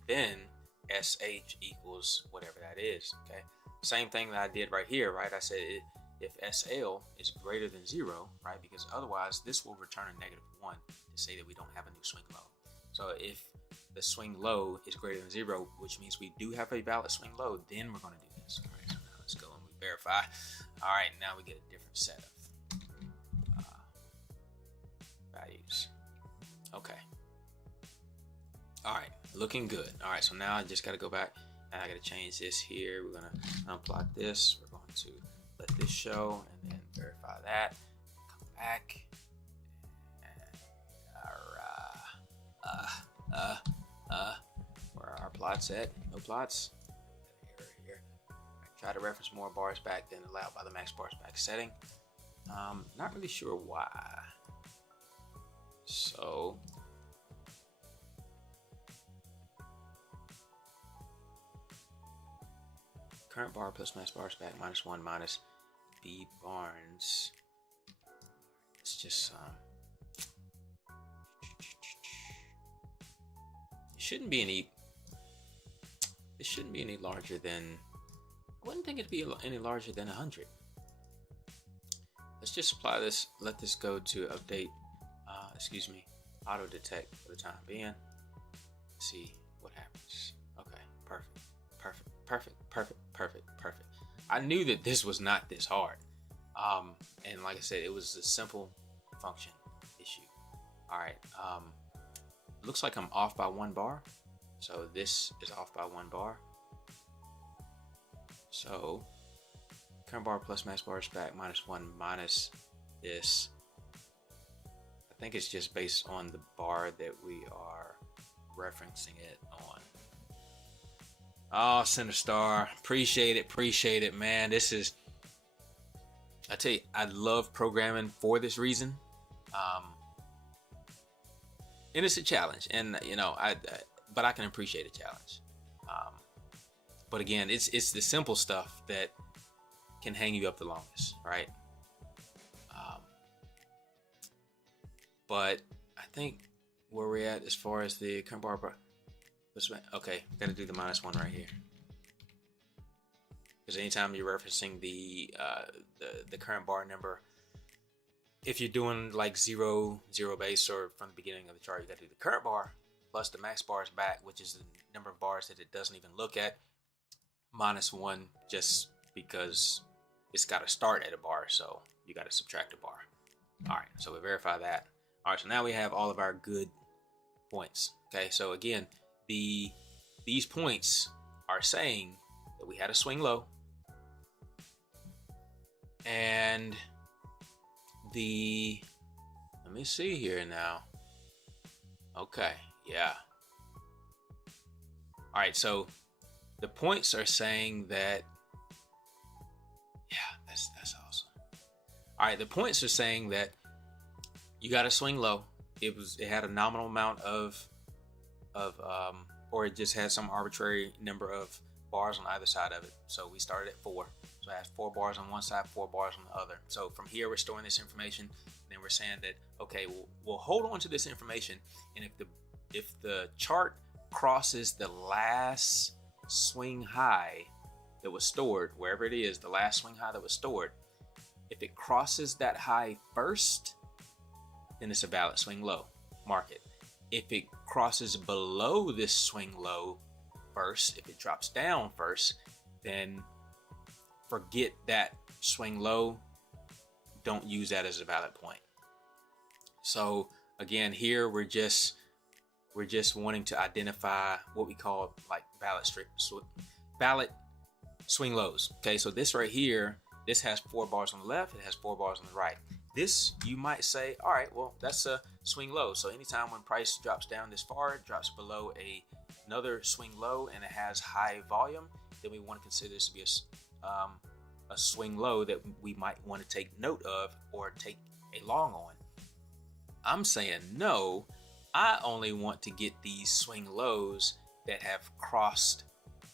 then SH equals whatever that is. Okay, same thing that I did right here, right? I said if SL is greater than 0, right? Because otherwise this will return a -1 to say that we don't have a new swing low. So if the swing low is greater than 0, which means we do have a valid swing low, then we're going to do this. All right, so now let's go and we verify. All right, now we get a different set of values. Okay. All right, looking good. All right, so now I just got to go back and I got to change this here. We're going to unplot this. We're going to let this show and then verify that. Come back. Where are our plots at? No plots. Error here. Right, try to reference more bars back than allowed by the max bars back setting. Not really sure why. So current bar plus max bars back -1 minus B Barnes. It's just it shouldn't be any larger than, I wouldn't think it'd be any larger than 100. Let's just apply this, let this go to update, auto detect for the time being. Let's see what happens. Okay, perfect. I knew that this was not this hard. And like I said, it was a simple function issue. All right, looks like I'm off by 1 bar. So this is off by 1 bar. So current bar plus max bars back -1 minus this. I think it's just based on the bar that we are referencing it on. Oh, Center Star, appreciate it, man. This is, I tell you, I love programming for this reason. And it's a challenge, and but I can appreciate a challenge. But again, it's the simple stuff that can hang you up the longest, right? But I think where we're at as far as the current bar, okay, we got to do the -1 right here, because anytime you're referencing the current bar number, if you're doing like 0 base or from the beginning of the chart, you got to do the current bar plus the max bars back, which is the number of bars that it doesn't even look at, -1, just because it's got to start at a bar, so you got to subtract a bar. All right, so we verify that. All right, so now we have all of our good points. Okay, so again, these points are saying that we had a swing low, and let me see here now. Okay, yeah. All right, so the points are saying that, yeah, that's awesome. All right, the points are saying that you got a swing low. It had a nominal amount of or it just had some arbitrary number of bars on either side of it. So we started at 4. So it has 4 bars on one side, 4 bars on the other. So from here, we're storing this information, and then we're saying that, okay, we'll hold on to this information, and if the chart crosses the last swing high that was stored, wherever it is, the last swing high that was stored, If it crosses that high first, then it's a valid swing low. Mark it. If it crosses below this swing low first, if it drops down first, then forget that swing low. Don't use that as a valid point. So again, here we're just wanting to identify what we call like valid swing lows. Okay, so this right here, this has 4 bars on the left, it has 4 bars on the right. This, you might say, all right, well, that's a swing low. So anytime when price drops down this far, it drops below another swing low, and it has high volume, then we want to consider this to be a swing low that we might want to take note of or take a long on. I'm saying no, I only want to get these swing lows that have crossed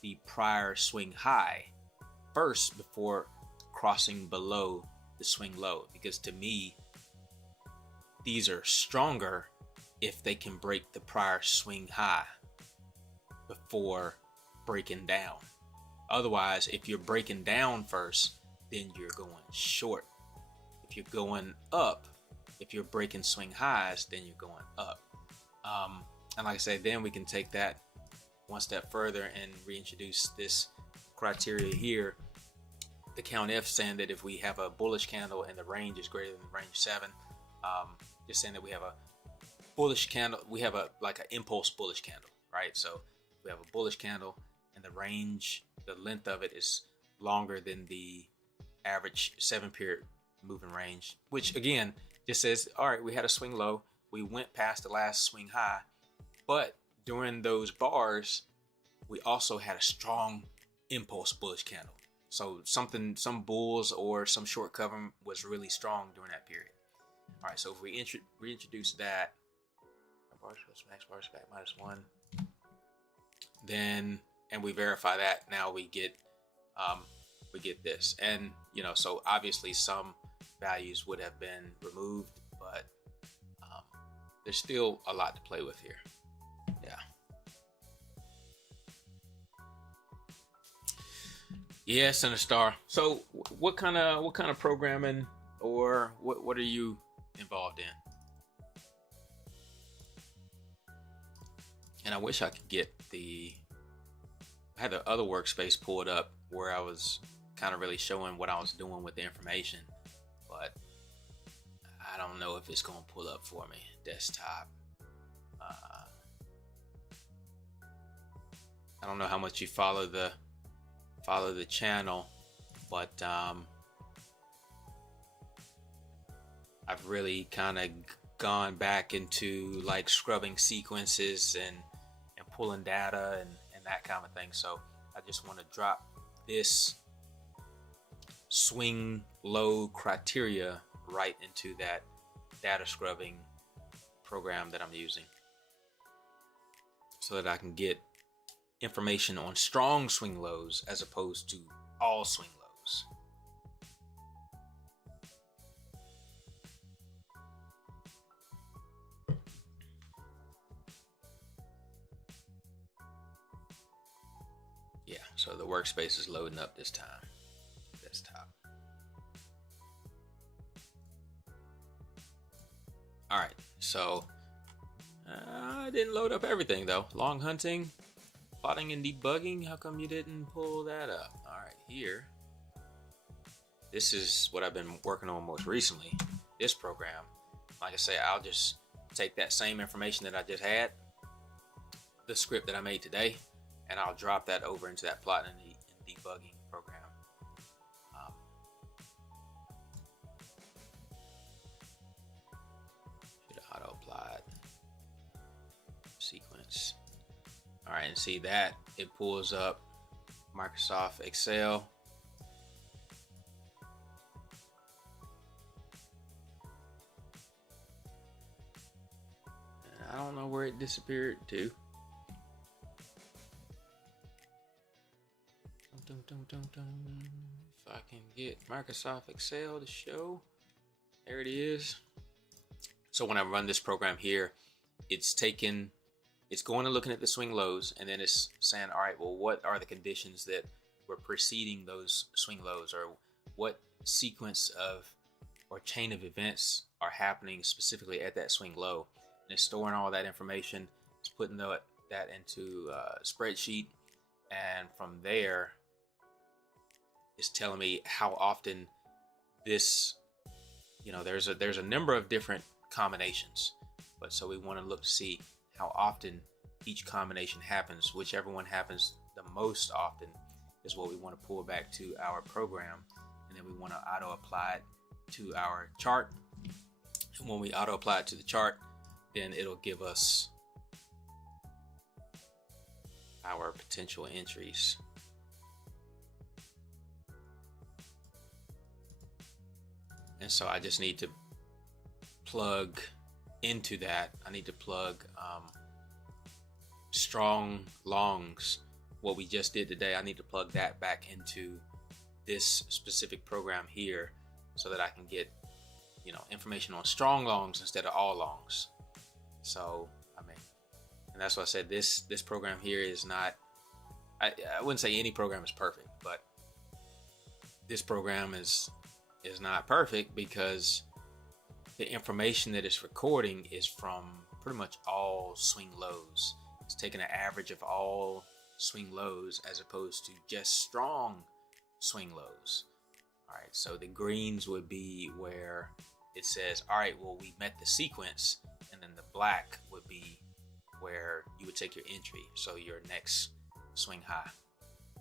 the prior swing high first before crossing below the swing low, because to me these are stronger if they can break the prior swing high before breaking down. Otherwise, if you're breaking down first, then you're going short. If you're going up, if you're breaking swing highs, then you're going up. And like I said, then we can take that one step further and reintroduce this criteria here. The count F, saying that if we have a bullish candle and the range is greater than range 7, just saying that we have a bullish candle, we have like an impulse bullish candle, right? So we have a bullish candle and the range, the length of it is longer than the average 7-period moving range, which again just says, all right, we had a swing low, we went past the last swing high, but during those bars we also had a strong impulse bullish candle. So some bulls or some short cover was really strong during that period. All right, so if we reintroduce that, bars plus max, bars back -1, then, and we verify that, now we get this. And so obviously some values would have been removed, but there's still a lot to play with here. Yeah, Center Star. So what kind of programming, or what are you involved in? And I wish I could get I had the other workspace pulled up where I was kind of really showing what I was doing with the information, but I don't know if it's going to pull up for me. Desktop. I don't know how much you follow the channel, but I've really kind of gone back into like scrubbing sequences and pulling data and that kind of thing. So I just want to drop this swing low criteria right into that data scrubbing program that I'm using, so that I can get information on strong swing lows as opposed to all swing lows. Yeah, so the workspace is loading up this time. Desktop. All right, so I didn't load up everything though. Long hunting, plotting and debugging. How come you didn't pull that up? All right, here. This is what I've been working on most recently. This program. Like I say, I'll just take that same information that I just had, the script that I made today, and I'll drop that over into that plotting and debugging program. Should have auto applied sequence. All right, and see that it pulls up Microsoft Excel. And I don't know where it disappeared to. If I can get Microsoft Excel to show, there it is. So when I run this program here, it's going and looking at the swing lows, and then it's saying, all right, well, what are the conditions that were preceding those swing lows, or what sequence of or chain of events are happening specifically at that swing low, and it's storing all that information. It's putting that into a spreadsheet, and from there it's telling me how often this, there's a number of different combinations, but so we want to look to see how often each combination happens. Whichever one happens the most often is what we want to pull back to our program, and then we want to auto apply it to our chart. And when we auto apply it to the chart, then it'll give us our potential entries. And so I just need to plug into that. I need to plug strong longs, what we just did today. I need to plug that back into this specific program here so that I can get information on strong longs instead of all longs. So and that's why I said this program here is not, I wouldn't say any program is perfect, but this program is not perfect because the information that it's recording is from pretty much all swing lows. It's taking an average of all swing lows as opposed to just strong swing lows. All right, so the greens would be where it says, all right, well, we met the sequence, and then the black would be where you would take your entry, so your next swing high.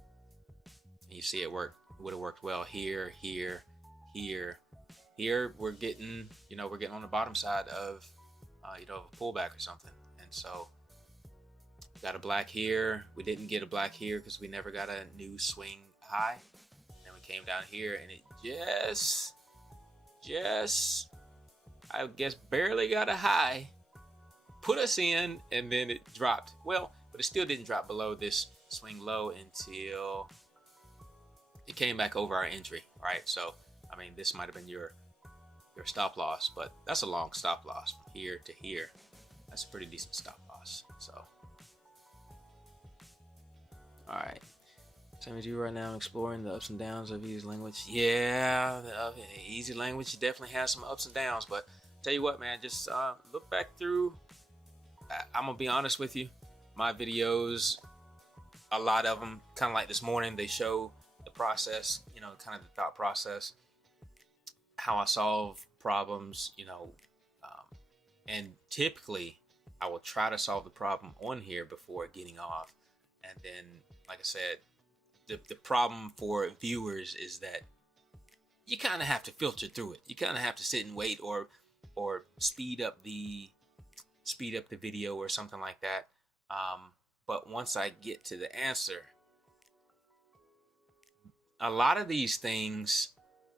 And you see it would have worked well here, here, here. Here we're getting on the bottom side of a pullback or something, and so got a black here. We didn't get a black here because we never got a new swing high. And we came down here and it just I guess barely got a high, put us in, and then it dropped. Well, but it still didn't drop below this swing low until it came back over our entry. All right, so this might have been your stop loss, but that's a long stop loss from here to here. That's a pretty decent stop loss. So all right, same as you right now, exploring the ups and downs of easy language. Yeah, easy language definitely has some ups and downs, but tell you what, man, just look back through. I'm gonna be honest with you, my videos, a lot of them, kind of like this morning, they show the process, kind of the thought process, how I solve problems, and typically I will try to solve the problem on here before getting off. And then, like I said, the problem for viewers is that you kind of have to filter through it. You kind of have to sit and wait, or speed up the video or something like that. But once I get to the answer, a lot of these things,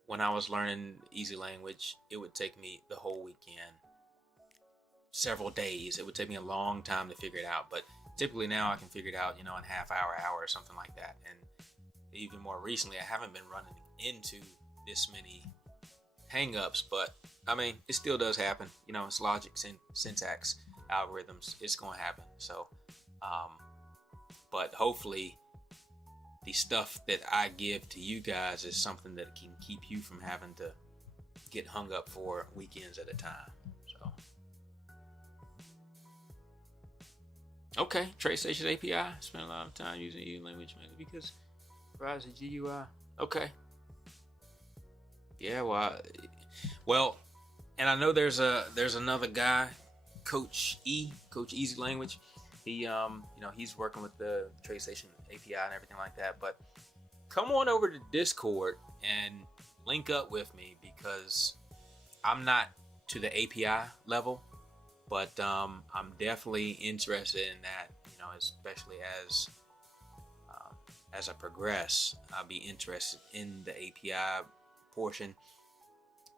when I was learning easy language, it would take me the whole weekend, several days. It would take me a long time to figure it out. But typically now I can figure it out, in half hour or something like that. And even more recently, I haven't been running into this many hang-ups, but it still does happen. It's logic, syntax, algorithms. It's going to happen. So, but hopefully the stuff that I give to you guys is something that can keep you from having to get hung up for weekends at a time. So, okay, Tradestation API. Spend a lot of time using easy language mainly because it provides a GUI. Okay. Yeah, well, and I know there's another guy, Coach Easy Language. He he's working with the Tradestation API and everything like that. But come on over to Discord and link up with me, because I'm not to the API level, but I'm definitely interested in that. Especially as I progress, I'll be interested in the API portion.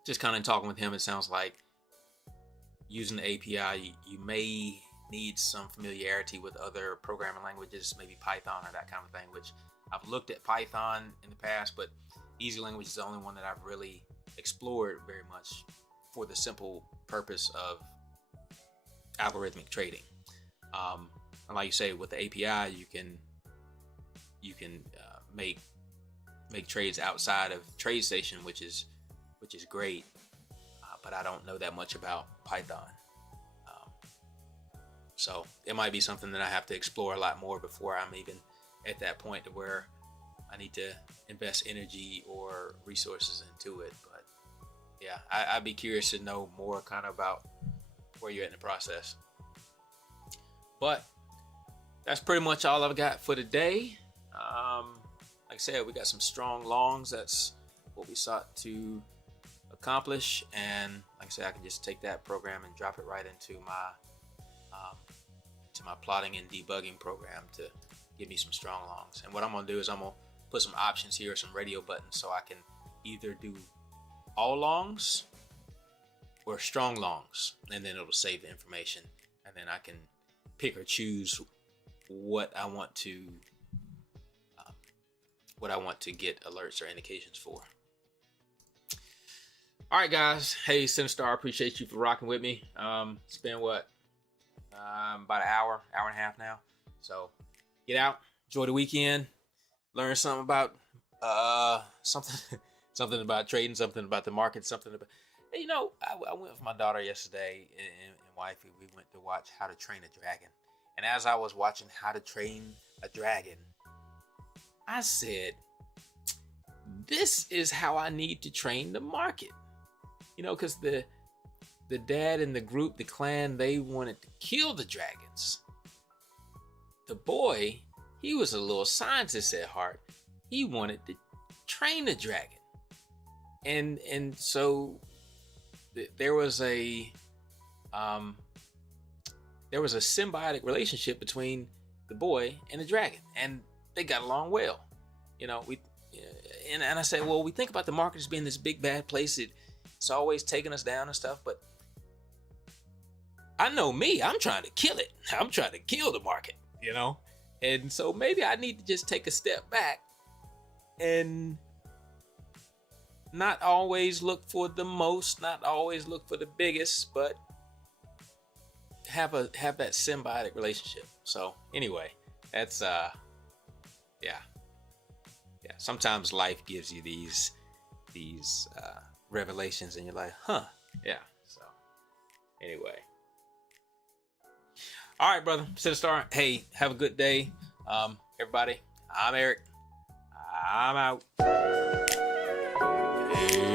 Just kind of talking with him, it sounds like using the API, you may need some familiarity with other programming languages, maybe Python or that kind of thing, which I've looked at Python in the past, but easy language is the only one that I've really explored very much for the simple purpose of algorithmic trading. And like you say, with the API, you can make make trades outside of Tradestation, which is great, but I don't know that much about Python. So it might be something that I have to explore a lot more before I'm even at that point to where I need to invest energy or resources into it. But yeah, I'd be curious to know more kind of about where you're at in the process. But that's pretty much all I've got for today. Like I said, we got some strong longs. That's what we sought to accomplish. And like I said, I can just take that program and drop it right into my plotting and debugging program to give me some strong longs. And what I'm gonna do is I'm gonna put some options here, some radio buttons, so I can either do all longs or strong longs, and then it'll save the information, and then I can pick or choose what I want to get alerts or indications for. All right, guys. Hey, Sinistar, I appreciate you for rocking with me. It's been what, about an hour and a half now. So get out, enjoy the weekend, learn something about something about trading, something about the market, something about. You know, I went with my daughter yesterday and wifey. We went to watch How to Train a Dragon. And as I was watching How to Train a Dragon, I said, this is how I need to train the market. You know, because the dad and the group, the clan, they wanted to kill the dragons. The boy, he was a little scientist at heart. He wanted to train a dragon. And so there was a symbiotic relationship between the boy and the dragon, and they got along well. You know, and I said, well, we think about the market as being this big bad place. It's always taking us down and stuff, but I know me, I'm trying to kill it. I'm trying to kill the market, you know? And so maybe I need to just take a step back and not always look for the most, not always look for the biggest, but have that symbiotic relationship. So anyway, that's yeah. Sometimes life gives you these revelations, and you're like, huh, yeah. So anyway, all right, brother, Sinistar. Hey, have a good day, everybody. I'm Eric. I'm out. Peace.